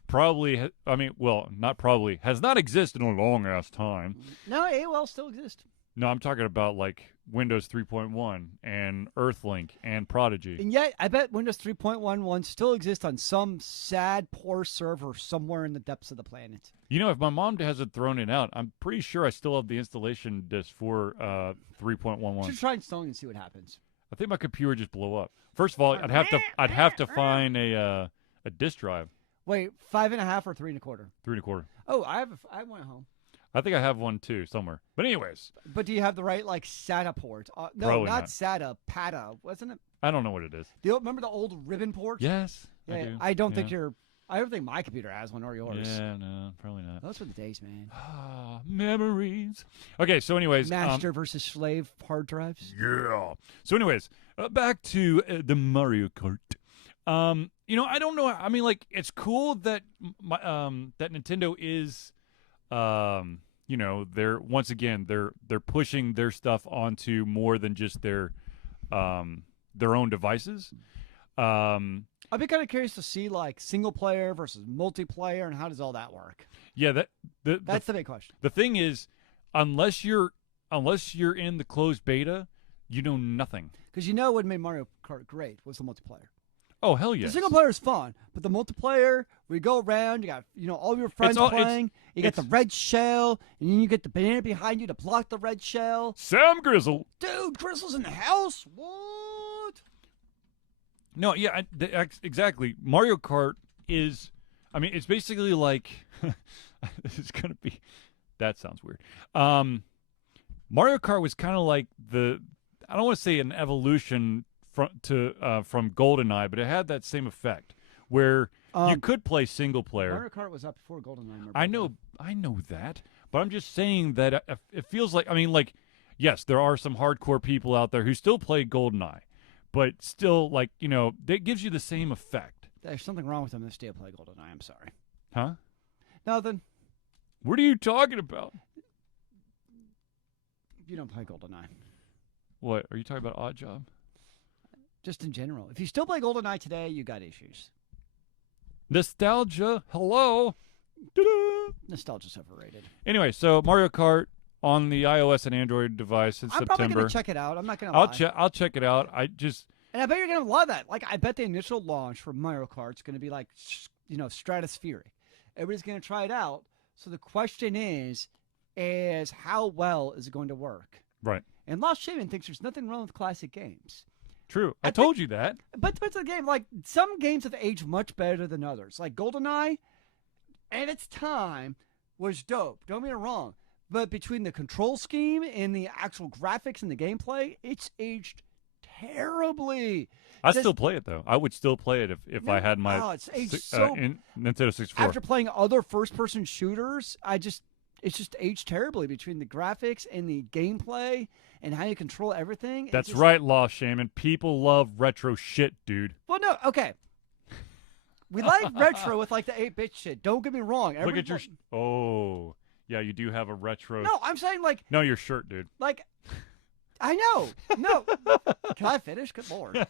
probably, not probably, has not existed in a long ass time. No, AOL still exists. No, I'm talking about like Windows 3.1 and Earthlink and Prodigy. And yet, I bet Windows 3.11 still exists on some sad, poor server somewhere in the depths of the planet. If my mom hasn't thrown it out, I'm pretty sure I still have the installation disk for 3.11. Should try installing and see what happens. I think my computer would just blow up. First of all, I'd have to find a disk drive. Wait, 5.5 or 3.25? 3.25. Oh, I one at home. I think I have one too somewhere. But anyways. But do you have the right SATA port? No, Probably not not. SATA, PATA, wasn't it? I don't know what it is. Remember the old ribbon port? Yes, Yeah, I do. I don't think I don't think my computer has one or yours. Yeah, no, probably not. Those were the days, man. Ah, memories. Okay, so anyways. Master versus slave hard drives. Yeah. So anyways, back to the Mario Kart. I don't know. I mean, it's cool that that Nintendo is, they're pushing their stuff onto more than just their own devices. I'd be kind of curious to see single player versus multiplayer and how does all that work? Yeah, that's the big question. The thing is, unless you're in the closed beta, you know nothing. Because what made Mario Kart great was the multiplayer. Oh, hell yes. The single player is fun, but the multiplayer, we go around, you got all your friends playing, you get the red shell, and then you get the banana behind you to block the red shell. Sam Grizzle. Dude, Grizzle's in the house? What? No, yeah, exactly. Mario Kart is, it's basically like, it's going to be, that sounds weird. Mario Kart was kind of like I don't want to say an evolution from GoldenEye, but it had that same effect where you could play single player. Mario Kart was up before GoldenEye. I know that, but I'm just saying that it feels like, yes, there are some hardcore people out there who still play GoldenEye, but still, it gives you the same effect. There's something wrong with them that still play GoldenEye. I'm sorry. Huh? Nothing. What are you talking about? You don't play GoldenEye. What? Are you talking about Odd Job? Just in general. If you still play GoldenEye today, you got issues. Nostalgia. Hello. Ta-da! Nostalgia's overrated. Anyway, so Mario Kart on the iOS and Android device in September. I'm probably going to check it out. I'm not going to lie. I'll check it out. And I bet you're going to love that. I bet the initial launch for Mario Kart is going to be stratospheric. Everybody's going to try it out. So the question is how well is it going to work? Right. And Lost Shaman thinks there's nothing wrong with classic games. True. I told you that. But it's a game. Some games have aged much better than others. GoldenEye, at its time, was dope. Don't get me wrong. But between the control scheme and the actual graphics and the gameplay, it's aged terribly. I still play it though. I would still play it if I had my Nintendo 64. After playing other first-person shooters, it's just aged terribly between the graphics and the gameplay and how you control everything. That's right, Lost Shaman. People love retro shit, dude. Well, no, okay. We like retro with like the 8-bit shit. Don't get me wrong. Look at your. Oh, yeah, you do have a retro. No, I'm saying like. No, your shirt, dude. Like, I know. No. Can I finish? Good Lord.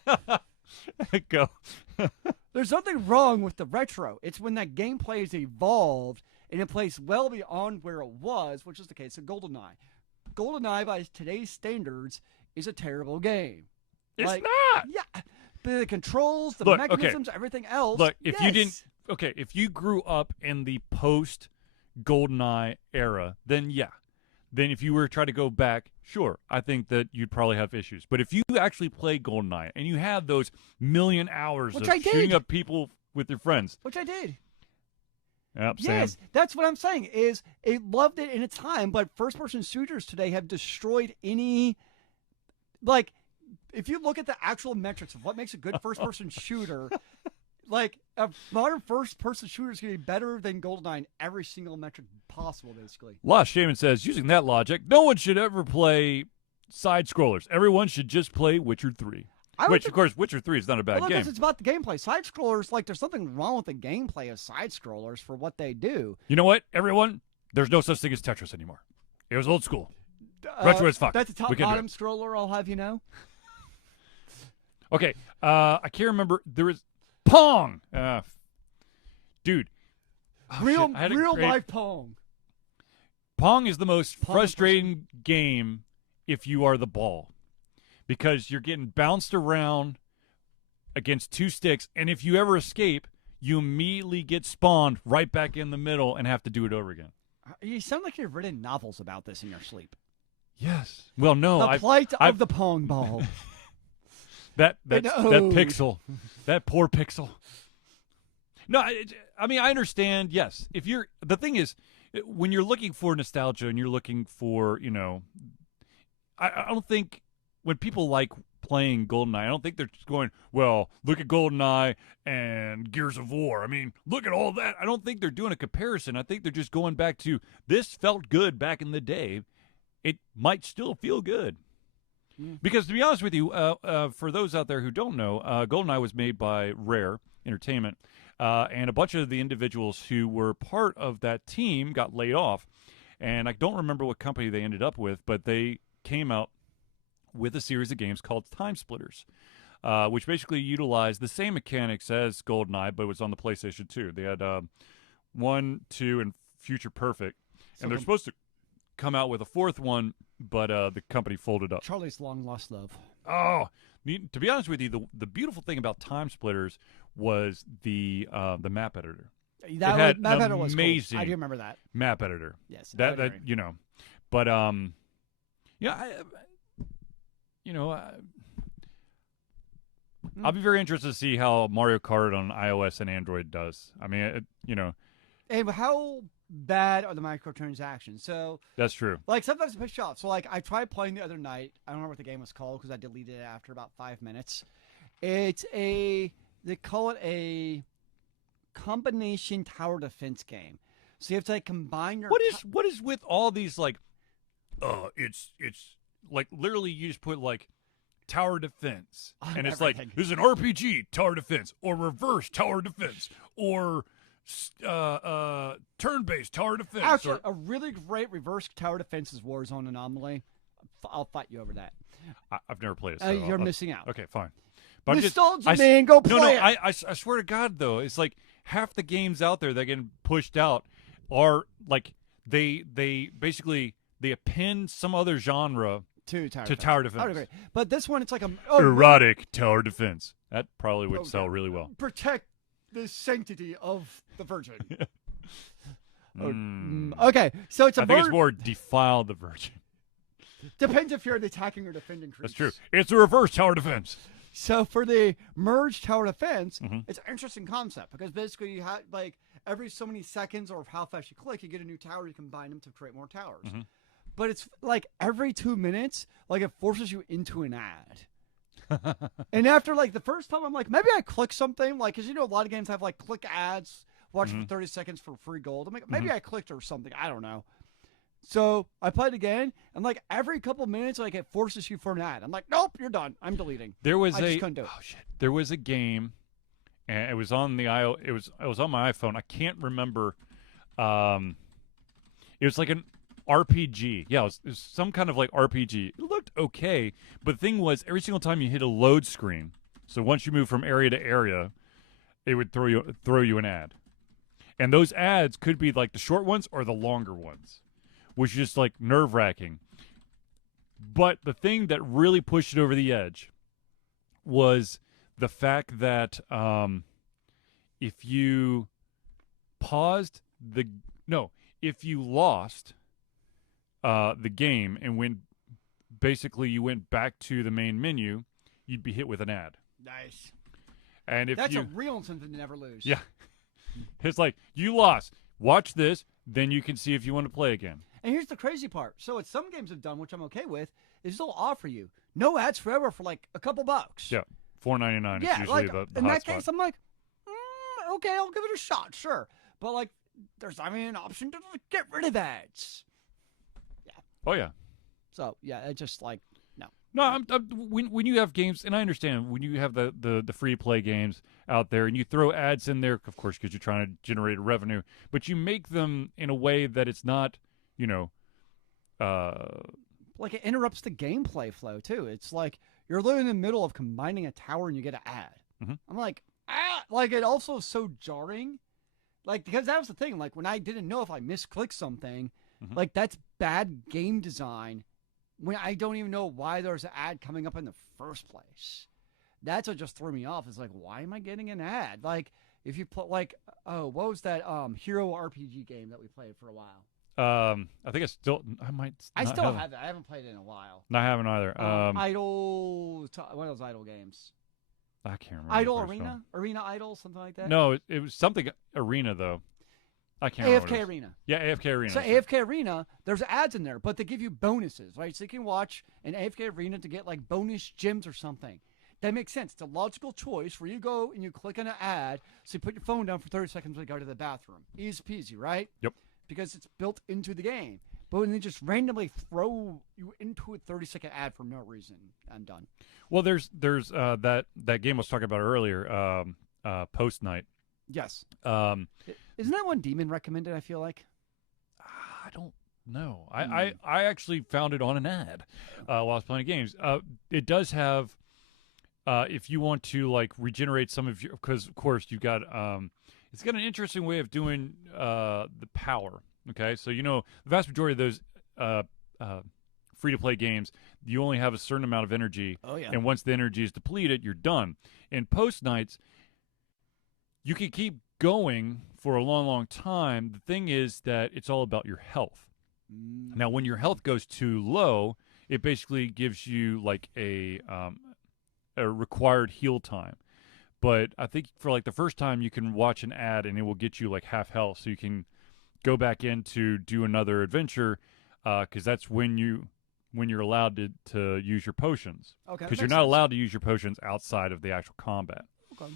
Go. There's nothing wrong with the retro. It's when that gameplay has evolved and it plays well beyond where it was, which is the case of GoldenEye. GoldenEye, by today's standards, is a terrible game. It's not. Yeah. The controls, the mechanisms, everything else. Look, if you grew up in the post GoldenEye era, then yeah. Then if you were to try to go back, sure, I think that you'd probably have issues. But if you actually play GoldenEye and you have those million hours of shooting up people with your friends. Which I did. Yep, yes, Sam. that's what I'm saying, is it loved it in its time, but first-person shooters today have destroyed any, like, if you look at the actual metrics of what makes a good first-person shooter, like, a modern first-person shooter is going to be better than GoldenEye in every single metric possible, basically. Lost Shaman says, using that logic, no one should ever play side-scrollers. Everyone should just play Witcher 3. Which, of course, Witcher 3 is not a bad game. It's about the gameplay. Side-scrollers, like, there's something wrong with the gameplay of side-scrollers for what they do. You know what, everyone? There's no such thing as Tetris anymore. It was old school. Retro as fuck. That's a top-bottom scroller, I'll have you know. Okay, I can't remember. There is Pong. Dude. Real life Pong. Pong is the most frustrating game if you are the ball. Because you're getting bounced around against two sticks, and if you ever escape, you immediately get spawned right back in the middle and have to do it over again. You sound like you've written novels about this in your sleep. Yes. Well, no. The plight of the Pong ball. that pixel. That poor pixel. No, I mean, I understand, yes. The thing is, when you're looking for nostalgia and you're looking for, I don't think... When people like playing GoldenEye, I don't think they're just going, well, look at GoldenEye and Gears of War. I mean, look at all that. I don't think they're doing a comparison. I think they're just going back to, this felt good back in the day. It might still feel good. Because to be honest with you, for those out there who don't know, GoldenEye was made by Rare Entertainment, and a bunch of the individuals who were part of that team got laid off. And I don't remember what company they ended up with, but they came out with a series of games called Time Splitters, which basically utilized the same mechanics as GoldenEye, but it was on the PlayStation 2. They had 1, 2, and Future Perfect, and they're supposed to come out with a fourth one, but the company folded up. Charlie's Long Lost Love. Oh, to be honest with you, the beautiful thing about Time Splitters was the map editor. Map editor was amazing. Cool. I do remember that map editor. Yes, that but I'll be very interested to see how Mario Kart on iOS and Android does. I mean, And how bad are the microtransactions? So that's true. Like, sometimes it pisses you off. So, like, I tried playing the other night. I don't remember what the game was called because I deleted it after about 5 minutes. They call it a combination tower defense game. So you have to, like, combine your... What is with all these, like, it's like, literally, you just put, like, tower defense. And it's like, there's an RPG, tower defense, or reverse tower defense, or turn-based tower defense. Actually, a really great reverse tower defense is Warzone Anomaly. I'll fight you over that. I've never played it. So you're missing out. Okay, fine. But Nostalgia, man, go play it. I swear to God, though, it's like half the games out there that get pushed out are, like, they basically... They append some other genre to tower defense. I would agree. But this one, it's like erotic tower defense. That probably would sell really well. Protect the sanctity of the Virgin. Okay, so it's I think it's more defile the Virgin. Depends if you're an attacking or defending creature. That's true. It's a reverse tower defense. So for the merged tower defense, it's an interesting concept because basically you have, like, every so many seconds or how fast you click, you get a new tower, you combine them to create more towers. But it's like every 2 minutes, like, it forces you into an ad. And after like the first time, I'm like, maybe I click something, like, because a lot of games have like click ads, watch for 30 seconds for free gold. I'm like, maybe I clicked or something. I don't know. So I played again, and like every couple minutes, like it forces you for an ad. I'm like, nope, you're done. I'm deleting. Just couldn't do it. Oh shit! There was a game, and it was on the it was on my iPhone. I can't remember. It was like an RPG. Yeah, it was some kind of like RPG. It looked okay, but the thing was, every single time you hit a load screen, so once you move from area to area, it would throw you an ad, and those ads could be like the short ones or the longer ones, which is just like nerve-wracking. But the thing that really pushed it over the edge was the fact that if you if you lost the game and you went back to the main menu, you'd be hit with an ad. Nice. And if that's a real incentive to never lose. Yeah. It's like, you lost. Watch this, then you can see if you want to play again. And here's the crazy part. So what some games have done, which I'm okay with, is they'll offer you no ads forever for like a couple bucks. Yeah. $4.99 is usually like, the in hot that spot. case, I'm like, okay, I'll give it a shot, sure. But like, there's an option to get rid of ads. Yeah. Oh yeah. So yeah, it's just like no. No, when you have games, and I understand when you have the free play games out there, and you throw ads in there, of course, because you're trying to generate revenue, but you make them in a way that it's not, like it interrupts the gameplay flow too. It's like you're literally in the middle of combining a tower and you get an ad. Mm-hmm. I'm like, like it also is so jarring. Like, because that was the thing. Like, when I didn't know if I misclicked something, like, that's bad game design when I don't even know why there's an ad coming up in the first place. That's what just threw me off. It's like, why am I getting an ad? Like, if you play, like, what was that hero RPG game that we played for a while? I think I still have it. I haven't played it in a while. No, I haven't either. One of those Idle games. I can't remember. Idle Arena? Arena Idle? Something like that? No, it was something Arena, though. I can't remember. AFK Arena. Yeah, AFK Arena. So AFK Arena, there's ads in there, but they give you bonuses, right? So you can watch an AFK Arena to get like bonus gems or something. That makes sense. It's a logical choice where you go and you click on an ad, so you put your phone down for 30 seconds when you go to the bathroom. Easy peasy, right? Yep. Because it's built into the game. But when they just randomly throw you into a 30-second ad for no reason, I'm done. Well, there's that game I was talking about earlier, Post Night. Yes. Isn't that one Demon recommended, I feel like? I don't know. I actually found it on an ad while I was playing games. It does have, if you want to like regenerate some of your, because of course you got, it's got an interesting way of doing the power. Okay, so the vast majority of those free-to-play games, you only have a certain amount of energy. Oh, yeah. And once the energy is depleted, you're done. In Post Nights, you can keep going for a long, long time. The thing is that it's all about your health. Now, when your health goes too low, it basically gives you like a required heal time. But I think for like the first time, you can watch an ad and it will get you like half health, so you can go back in to do another adventure, because that's when you're allowed to use your potions. Okay. Because you're not allowed to use your potions outside of the actual combat. Okay.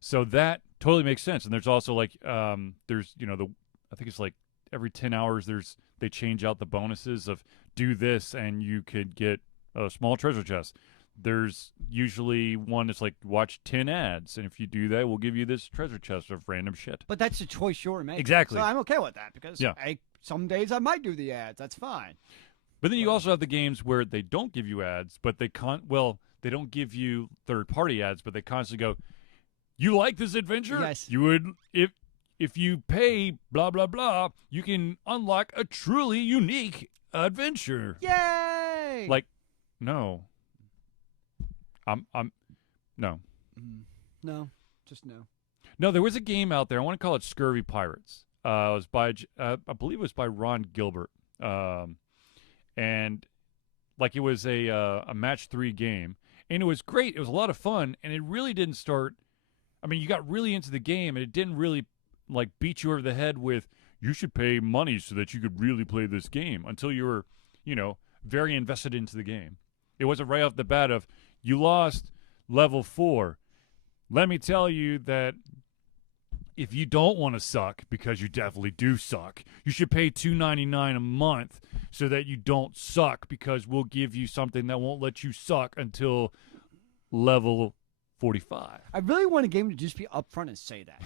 So that totally makes sense. And there's also like there's I think it's like every 10 hours they change out the bonuses of do this and you could get a small treasure chest. There's usually one that's like watch 10 ads, and if you do that, we'll give you this treasure chest of random shit. But that's a choice you're making. Exactly. So I'm okay with that because some days I might do the ads. That's fine. But then you also have the games where they don't give you ads, but they don't give you third-party ads, but they constantly go, "You like this adventure? Yes. You would if you pay blah blah blah, you can unlock a truly unique adventure." Yay! Like, no. I'm no. No, just no. No, there was a game out there. I want to call it Scurvy Pirates. It was by I believe it was by Ron Gilbert. And like it was a match 3 game, and it was great. It was a lot of fun, and it really didn't start. I mean, you got really into the game, and it didn't really like beat you over the head with you should pay money so that you could really play this game until you were, very invested into the game. It wasn't right off the bat of you lost level 4. Let me tell you that if you don't want to suck, because you definitely do suck, you should pay $2.99 a month so that you don't suck, because we'll give you something that won't let you suck until level 45. I really want a game to just be upfront and say that.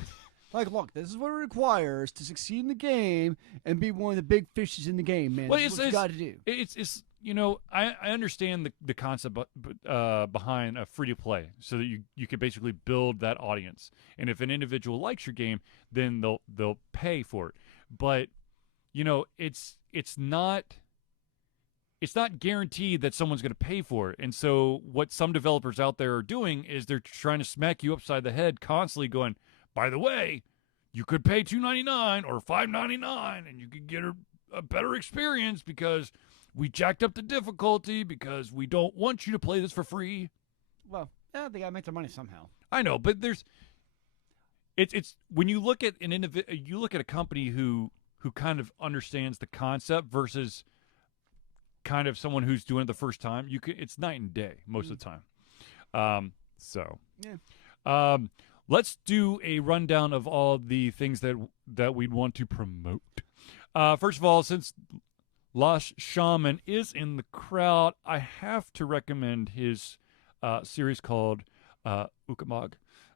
Like, look, this is what it requires to succeed in the game and be one of the big fishes in the game, man. Well, this is what you got to do. It's you know, I understand the concept behind a free-to-play, so that you can basically build that audience. And if an individual likes your game, then they'll pay for it. But, you know, it's not guaranteed that someone's going to pay for it. And so what some developers out there are doing is they're trying to smack you upside the head constantly going, by the way, you could pay $2.99 or $5.99 and you could get a better experience because we jacked up the difficulty because we don't want you to play this for free. Well, yeah, they got to make their money somehow. I know, but it's when you look at you look at a company who kind of understands the concept versus kind of someone who's doing it the first time, it's night and day most of the time. Yeah. Let's do a rundown of all the things that we'd want to promote. First of all, since Lost Shaman is in the crowd, I have to recommend his series called Ukamog,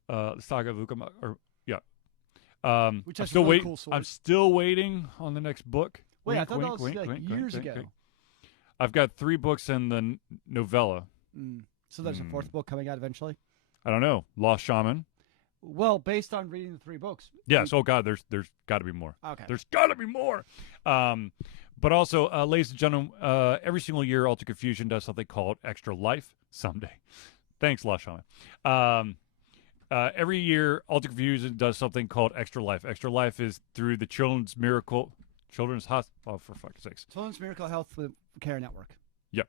the Saga of Ukamog. Which I'm still waiting. Cool I'm still waiting on the next book. Wait, I thought that was years ago. I've got 3 books and the novella. So there's a 4th book coming out eventually? I don't know. Lost Shaman. Well, based on reading the 3 books. Yes. Oh, God, there's got to be more. Okay. There's got to be more. But also, ladies and gentlemen, every single year, Alter Confusion does something called Extra Life someday. Thanks, Lost Shaman. Every year, Alter Confusion does something called Extra Life. Extra Life is through the Children's Hospital. Oh, for fuck's sakes. Children's Miracle Health Care Network. Yep.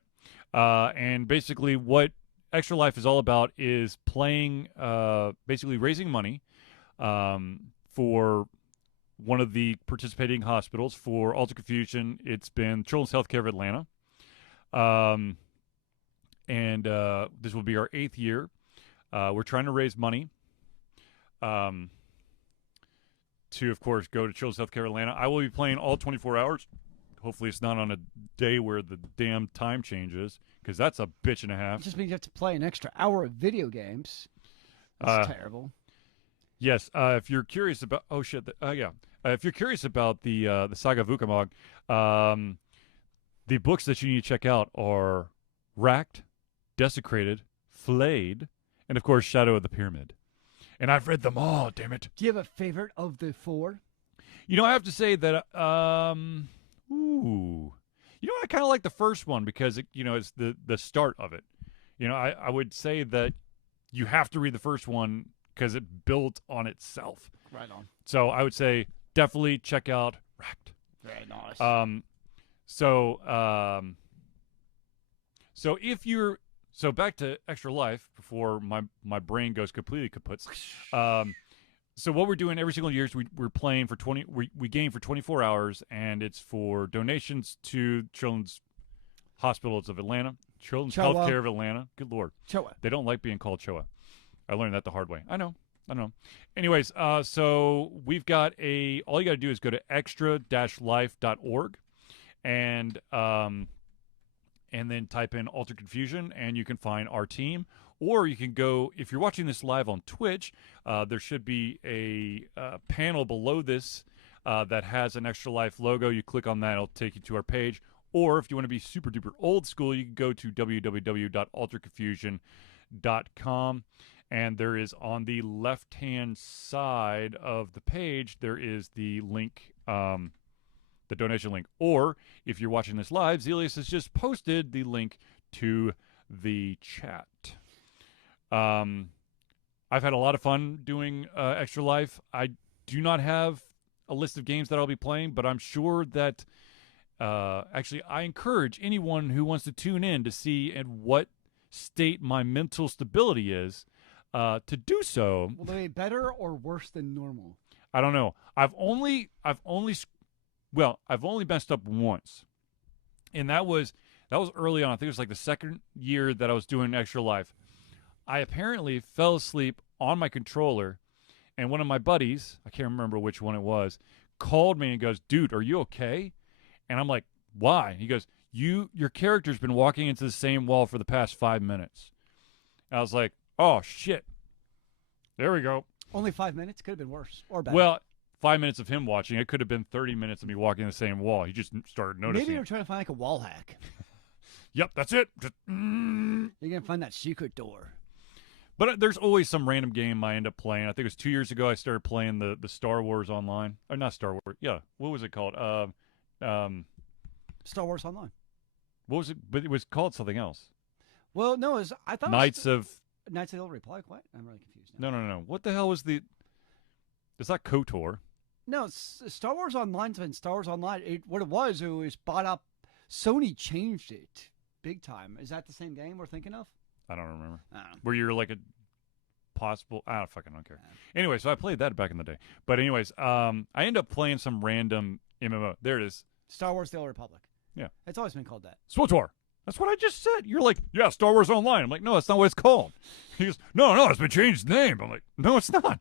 And basically what Extra Life is all about is playing, basically raising money for one of the participating hospitals. For Alter Confusion, it's been Children's Healthcare of Atlanta. And this will be our 8th year. We're trying to raise money to, of course, go to Children's Healthcare Atlanta. I will be playing all 24 hours. Hopefully it's not on a day where the damn time changes, because that's a bitch and a half. It just means you have to play an extra hour of video games. That's terrible. Yes, if you're curious about... Oh, shit. If you're curious about the Saga of Ukamog, the books that you need to check out are Racked, Desecrated, Flayed, and, of course, Shadow of the Pyramid. And I've read them all, damn it. Do you have a favorite of the 4? You know, I have to say that... You know, I kind of like the first one because, it's the start of it. You know, I would say that you have to read the first one because it built on itself. Right on. So I would say definitely check out Racked. Very nice. So back to Extra Life before my brain goes completely kaput. So what we're doing every single year is we're playing for we game for 24 hours, and it's for donations to Children's Hospitals of Atlanta, Children's Healthcare of Atlanta. Good Lord. CHOA. They don't like being called CHOA. I learned that the hard way. I know. Anyways, so we've got all you got to do is go to extra-life.org and then type in Alter Confusion, and you can find our team. Or you can go, if you're watching this live on Twitch, there should be a panel below this that has an Extra Life logo. You click on that, it'll take you to our page. Or if you want to be super duper old school, you can go to www.alterconfusion.com. And there is on the left-hand side of the page, there is the link, the donation link. Or if you're watching this live, Zelius has just posted the link to the chat. I've had a lot of fun doing Extra Life. I do not have a list of games that I'll be playing, but I'm sure that actually I encourage anyone who wants to tune in to see in what state my mental stability is to do so. Will they be better or worse than normal? I don't know. I've only messed up once, and that was early on. I think it was like the second year that I was doing Extra Life. I apparently fell asleep on my controller, and one of my buddies, I can't remember which one it was, called me and goes, "Dude, are you okay?" And I'm like, "Why?" He goes, your character's been walking into the same wall for the past 5 minutes. I was like, "Oh, shit." There we go. Only 5 minutes? Could have been worse or better. Well, 5 minutes of him watching. It could have been 30 minutes of me walking the same wall. He just started noticing. Maybe you're trying to find like a wall hack. Yep, that's it. You're going to find that secret door. But there's always some random game I end up playing. I think it was 2 years ago I started playing the Star Wars Online. Or not Star Wars. Yeah. What was it called? Star Wars Online. What was it? But it was called something else. Well, no, I thought Knights of the Old Republic. What? I'm really confused now. No. What the hell was the? It's not KOTOR. No, Star Wars Online's been Star Wars Online. It was bought up. Sony changed it big time. Is that the same game we're thinking of? I don't remember. I don't know. Where you're like a possible. I don't care. Anyway, so I played that back in the day. But anyways, I end up playing some random MMO. There it is. Star Wars: The Old Republic. Yeah, it's always been called that. SWTOR. That's what I just said. You're like, yeah, Star Wars Online. I'm like, no, that's not what it's called. He goes, no, it's been changed name. I'm like, no, it's not.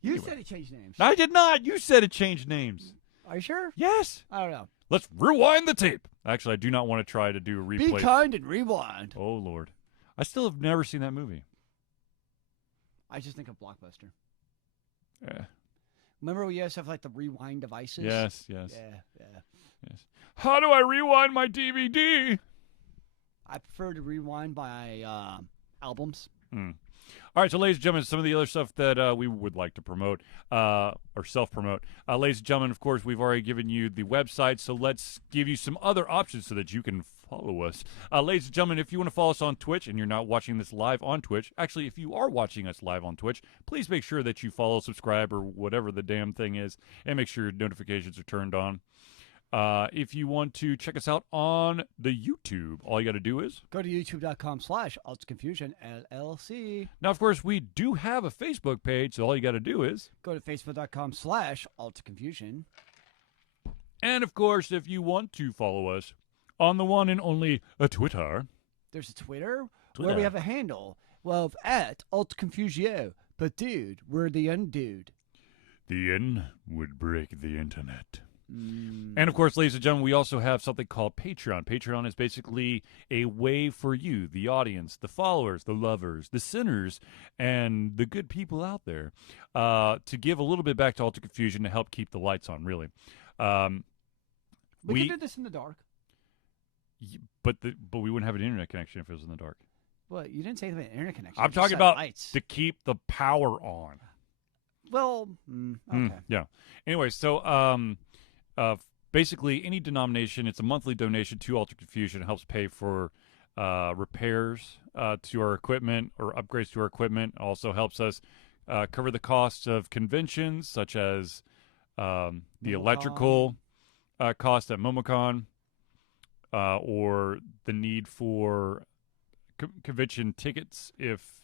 You said it changed names. I did not. You said it changed names. Are you sure? Yes. I don't know. Let's rewind the tape. Actually, I do not want to try to do a replay. Be kind and rewind. Oh, Lord. I still have never seen that movie. I just think of Blockbuster. Yeah. Remember we used to have like the rewind devices? Yes. Yes. How do I rewind my DVD? I prefer to rewind my albums. All right, so ladies and gentlemen, some of the other stuff that we would like to promote or self-promote. Ladies and gentlemen, of course, we've already given you the website, so let's give you some other options so that you can follow us. Ladies and gentlemen, if you want to follow us on Twitch and you're not watching this live on Twitch, actually, if you are watching us live on Twitch, please make sure that you follow, subscribe, or whatever the damn thing is, and make sure your notifications are turned on. If you want to check us out on the YouTube, all you got to do is go to youtube.com/AltsConfusion LLC. Now, of course, we do have a Facebook page, so all you got to do is go to facebook.com/AltsConfusion. And of course, if you want to follow us on the one and only Twitter, there's a Twitter where we have a handle. Well, at AltsConfusio. But dude, we're the undude. The N would break the internet. And of course, ladies and gentlemen, we also have something called Patreon. Patreon is basically a way for you, the audience, the followers, the lovers, the sinners, and the good people out there to give a little bit back to Alter Confusion to help keep the lights on, really. We could do this in the dark. But we wouldn't have an internet connection if it was in the dark. Well, you didn't say anything about internet connection. I'm talking about lights. To keep the power on. Well, okay. Yeah. Anyway, so basically, any denomination, it's a monthly donation to Alter Confusion. It helps pay for repairs to our equipment or upgrades to our equipment. It also helps us cover the costs of conventions, such as the electrical cost at MomoCon or the need for convention tickets if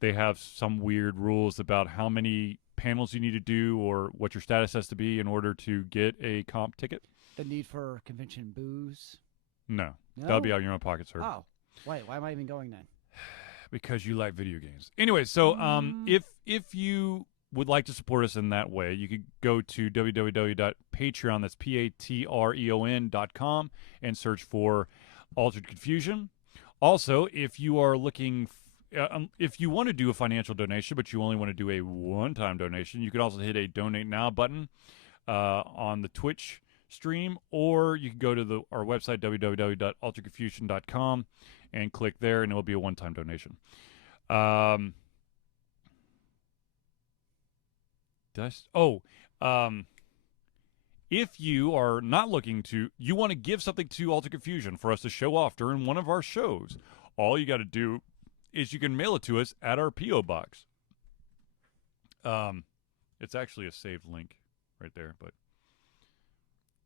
they have some weird rules about how many panels you need to do or what your status has to be in order to get a comp ticket. The need for convention booze? No? That'll be out of your own pocket, sir. Oh, wait, why am I even going then? Because you like video games. Anyway, so if you would like to support us in that way, you could go to www.patreon, that's patreon.com, and search for Altered Confusion. Also, if you are looking if you want to do a financial donation, but you only want to do a one-time donation, you can also hit a Donate Now button on the Twitch stream, or you can go to our website, www.alterconfusion.com, and click there, and it will be a one-time donation. If you are not looking to, you want to give something to Alter Confusion for us to show off during one of our shows, all you got to do is you can mail it to us at our P.O. Box. It's actually a saved link right there, but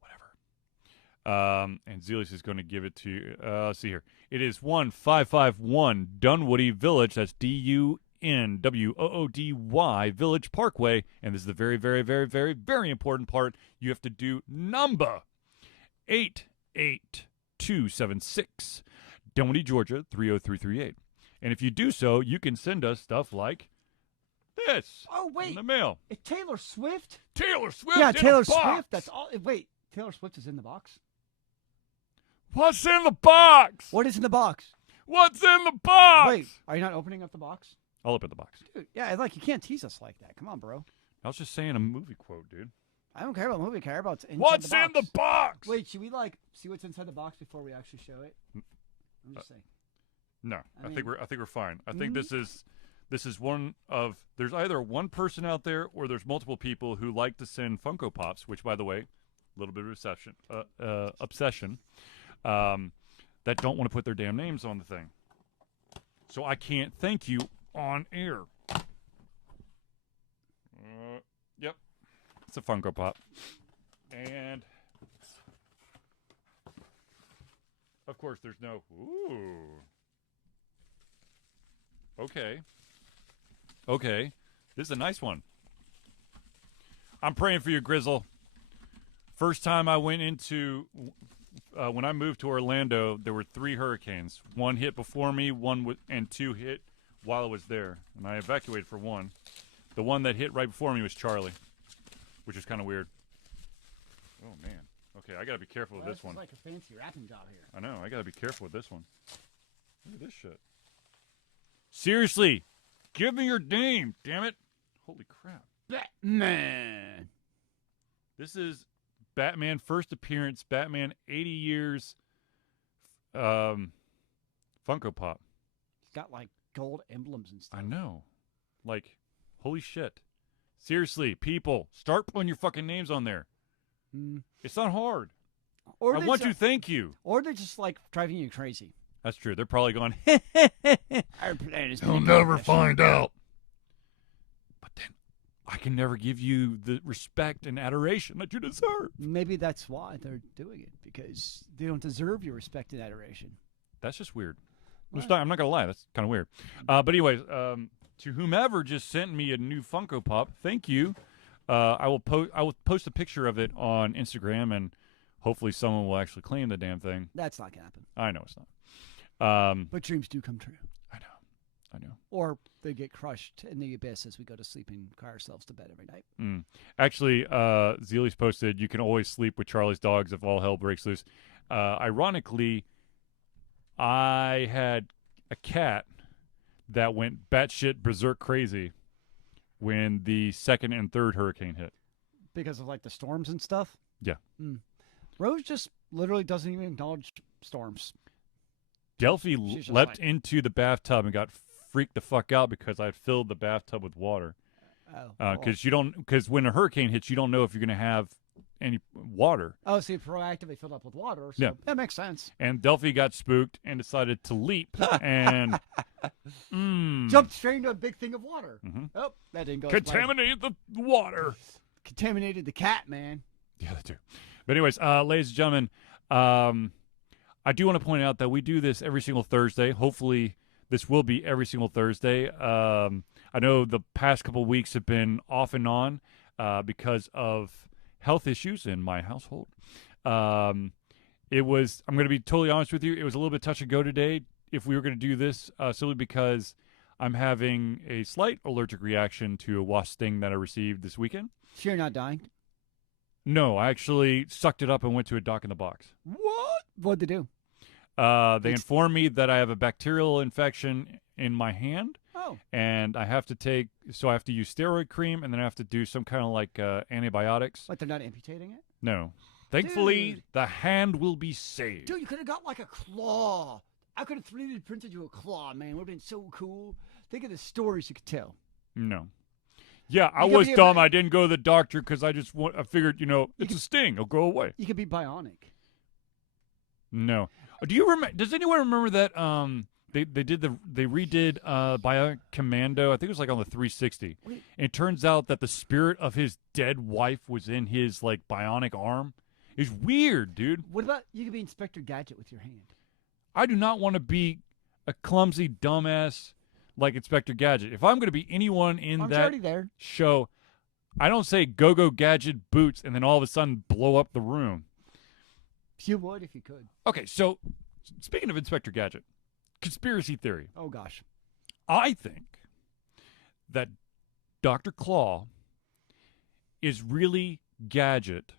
whatever. And Zelius is going to give it to you. Let's see here. It is 1551 Dunwoody Village. That's DUNWOODY Village Parkway. And this is the very, very, very, very, very important part. You have to do number 88276. Dunwoody, Georgia, 30338. And if you do so, you can send us stuff like this. Oh, wait. In the mail. It's Taylor Swift? Taylor Swift Yeah, in Taylor a box. Swift. That's all. Wait, Taylor Swift is in the box? What's in the box? What is in the box? What's in the box? Wait, are you not opening up the box? I'll open the box. Dude, yeah, like, you can't tease us like that. Come on, bro. I was just saying a movie quote, dude. I don't care about the movie. I care about what's in the box. Wait, should we, like, see what's inside the box before we actually show it? I'm just saying. No, I think we're fine. I think this is one of there's either one person out there or there's multiple people who like to send Funko Pops, which by the way, a little bit of obsession, that don't want to put their damn names on the thing. So I can't thank you on air. Yep, it's a Funko Pop, and of course there's no ooh. Okay. This is a nice one. I'm praying for you, Grizzle. First time I went into, when I moved to Orlando, there were 3 hurricanes. One hit before me, and 2 hit while I was there. And I evacuated for one. The one that hit right before me was Charlie, which is kind of weird. Oh, man. Okay, I got to be careful with this one. This is like a fancy wrapping job here. I know. I got to be careful with this one. Look at this shit. Seriously, give me your name, damn it. Holy crap. Batman. This is Batman first appearance, Batman 80 years Funko Pop. It's got like gold emblems and stuff. I know. Like, holy shit. Seriously, people, start putting your fucking names on there. It's not hard. Or I want to thank you. Or they're just like driving you crazy. That's true. They're probably going, Our plan is he'll never find out. But then I can never give you the respect and adoration that you deserve. Maybe that's why they're doing it, because they don't deserve your respect and adoration. That's just weird. I'm not going to lie. That's kind of weird. But anyways, to whomever just sent me a new Funko Pop, thank you. I will post a picture of it on Instagram, and hopefully someone will actually claim the damn thing. That's not going to happen. I know it's not. But dreams do come true. I know. Or they get crushed in the abyss as we go to sleep and cry ourselves to bed every night. Actually, Zealey's posted, you can always sleep with Charlie's dogs if all hell breaks loose. Ironically, I had a cat that went batshit berserk crazy when the 2nd and 3rd hurricane hit. Because of like the storms and stuff? Yeah. Rose just literally doesn't even acknowledge storms. Delphi leapt into the bathtub and got freaked the fuck out because I filled the bathtub with water. Because when a hurricane hits, you don't know if you're going to have any water. Oh, so you proactively filled up with water. So yeah, that makes sense. And Delphi got spooked and decided to leap and jumped straight into a big thing of water. Oh, that didn't go. Contaminated the water. Contaminated the cat, man. Yeah, that too. But anyways, ladies and gentlemen, I do want to point out that we do this every single Thursday. Hopefully, this will be every single Thursday. I know the past couple of weeks have been off and on because of health issues in my household. I'm going to be totally honest with you, it was a little bit touch and go today if we were going to do this, simply because I'm having a slight allergic reaction to a wasp sting that I received this weekend. So you're not dying? No, I actually sucked it up and went to a doc in the box. What? What'd they do? They informed me that I have a bacterial infection in my hand. Oh. And I have to use steroid cream, and then I have to do some kind of like antibiotics. But they're not amputating it? No. Thankfully, the hand will be saved. Dude, you could have got like a claw. I could have 3D printed you a claw, man. It would have been so cool. Think of the stories you could tell. No. Yeah, I was dumb. I didn't go to the doctor because I figured, it's a sting. It'll go away. You could be bionic. No. Does anyone remember that they redid Bionic Commando? I think it was like on the 360. Wait. And it turns out that the spirit of his dead wife was in his like bionic arm. It's weird, dude. What about you could be Inspector Gadget with your hand? I do not want to be a clumsy dumbass like Inspector Gadget. If I'm going to be anyone in that show, I don't say go Gadget boots and then all of a sudden blow up the room. You would if you could. Okay, so speaking of Inspector Gadget, conspiracy theory. Oh, gosh. I think that Dr. Claw is really Gadget,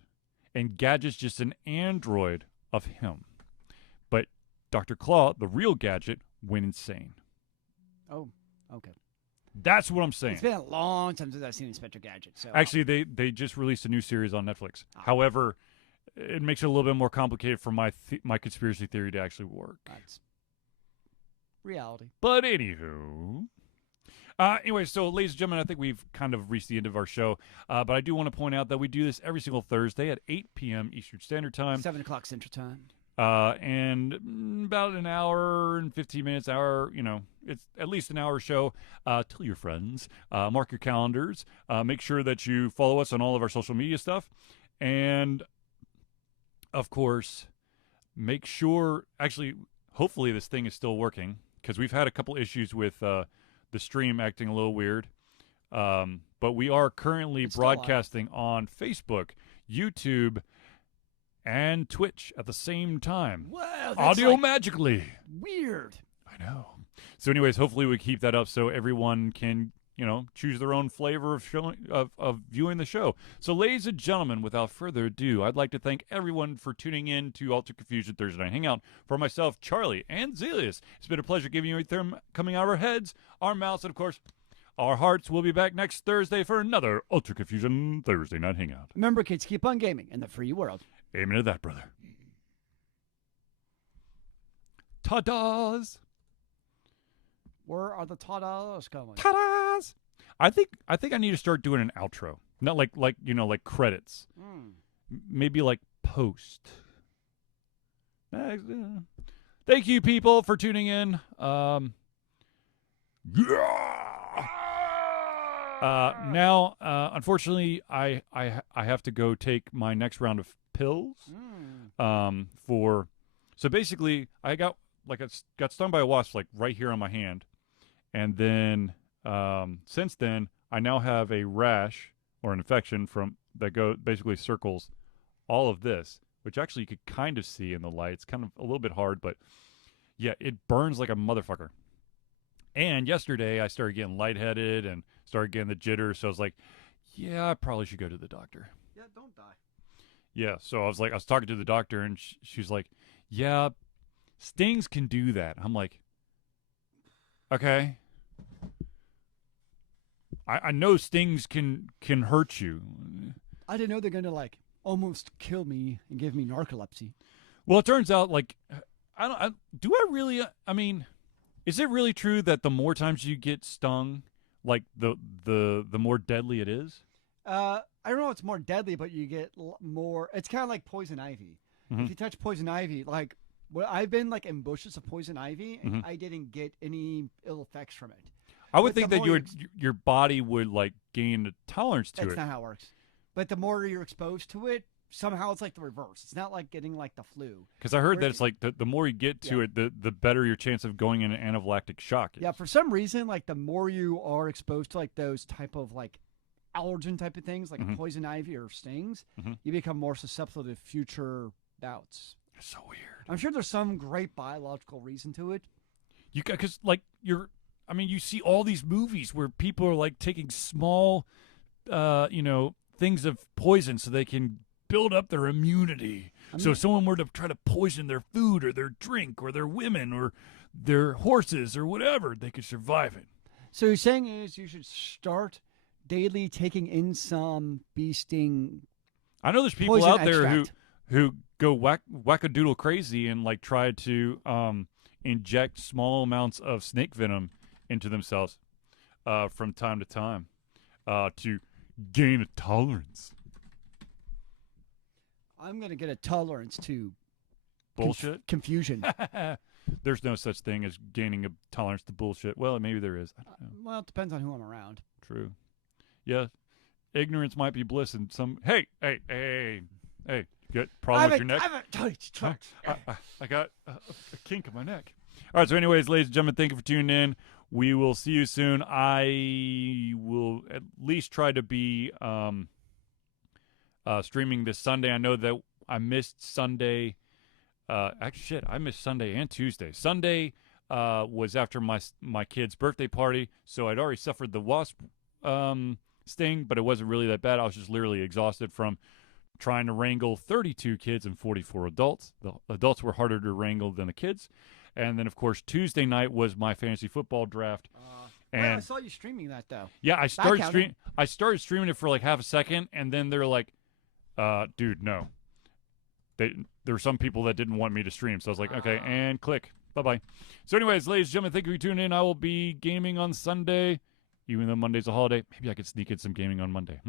and Gadget's just an android of him. But Dr. Claw, the real Gadget, went insane. Oh, okay. That's what I'm saying. It's been a long time since I've seen Inspector Gadget. So actually, they just released a new series on Netflix. However, it makes it a little bit more complicated for my conspiracy theory to actually work. That's reality. But anywho, anyway, so ladies and gentlemen, I think we've kind of reached the end of our show. But I do want to point out that we do this every single Thursday at 8 p.m. Eastern Standard Time. 7 o'clock Central Time. And about an hour and 15 minutes, it's at least an hour show. Tell your friends, mark your calendars, make sure that you follow us on all of our social media stuff. And of course, make sure, actually, hopefully this thing is still working, because we've had a couple issues with the stream acting a little weird. But we are currently broadcasting on Facebook, YouTube, and Twitch at the same time. Wow, audio magically. Weird. I know. So anyways, hopefully we keep that up so everyone can, choose their own flavor of viewing the show. So ladies and gentlemen, without further ado, I'd like to thank everyone for tuning in to Ultra Confusion Thursday Night Hangout. For myself, Charlie, and Zelius, it's been a pleasure giving you everything coming out of our heads, our mouths, and of course, our hearts. Will be back next Thursday for another Ultra Confusion Thursday Night Hangout. Remember, kids, keep on gaming in the free world. Amen to that, brother. Ta-das! Where are the ta-das coming? Ta-das! I think I need to start doing an outro. Not like credits. Maybe like post. Thank you, people, for tuning in. Now, unfortunately, I have to go take my next round of pills. So basically, I got stung by a wasp right here on my hand, and then since then I now have a rash or an infection that basically circles all of this, which actually you could kind of see in the light. It's kind of a little bit hard, but yeah, it burns like a motherfucker. And yesterday I started getting lightheaded and started getting the jitters, so I was like, yeah, I probably should go to the doctor. Yeah, don't die. Yeah, so I was talking to the doctor, and she's like, yeah, stings can do that. I'm like, okay. I know stings can hurt you. I didn't know they're going to almost kill me and give me narcolepsy. Well, it turns out is it really true that the more times you get stung, the more deadly it is? I don't know if it's more deadly, but you get more. It's kind of like poison ivy. Mm-hmm. If you touch poison ivy, I've been in bushes of poison ivy, and I didn't get any ill effects from it. I would think that your body would gain a tolerance to it. That's not how it works. But the more you're exposed to it, somehow it's the reverse. It's not like getting the flu. Because I heard that it's the more you get to it, the better your chance of going into anaphylactic shock is. Yeah, for some reason, the more you are exposed to those type of allergen type of things, like poison ivy or stings, you become more susceptible to future bouts. It's so weird. I'm sure there's some great biological reason to it. You see all these movies where people are taking small, things of poison so they can build up their immunity. So if someone were to try to poison their food or their drink or their women or their horses or whatever, they could survive it. So you're saying is you should start daily taking in some bee sting. I know there's people out there who go wackadoodle crazy and try to inject small amounts of snake venom into themselves from time to time to gain a tolerance. I'm going to get a tolerance to bullshit? Confusion. There's no such thing as gaining a tolerance to bullshit. Well, maybe there is. I don't know. Well, it depends on who I'm around. True. Yeah. Ignorance might be bliss in some... Hey. You got a problem with your neck? I got a kink in my neck. All right, so anyways, ladies and gentlemen, thank you for tuning in. We will see you soon. I will at least try to be streaming this Sunday. I know that I missed Sunday. I missed Sunday and Tuesday. Sunday, was after my kid's birthday party, so I'd already suffered the wasp sting, but it wasn't really that bad. I was just literally exhausted from trying to wrangle 32 kids and 44 adults. The adults were harder to wrangle than the kids. And then, of course, Tuesday night was my fantasy football draft. And I saw you streaming that, though. Yeah, I started streaming it for like half a second, and then they're like, dude, no. There were some people that didn't want me to stream, so I was like, okay, and click. Bye-bye. So anyways, ladies and gentlemen, thank you for tuning in. I will be gaming on Sunday, even though Monday's a holiday. Maybe I could sneak in some gaming on Monday.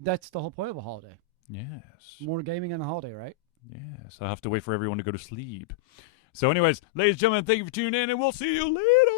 That's the whole point of a holiday. Yes. More gaming on a holiday, right? Yes. I'll have to wait for everyone to go to sleep. So anyways, ladies and gentlemen, thank you for tuning in, and we'll see you later.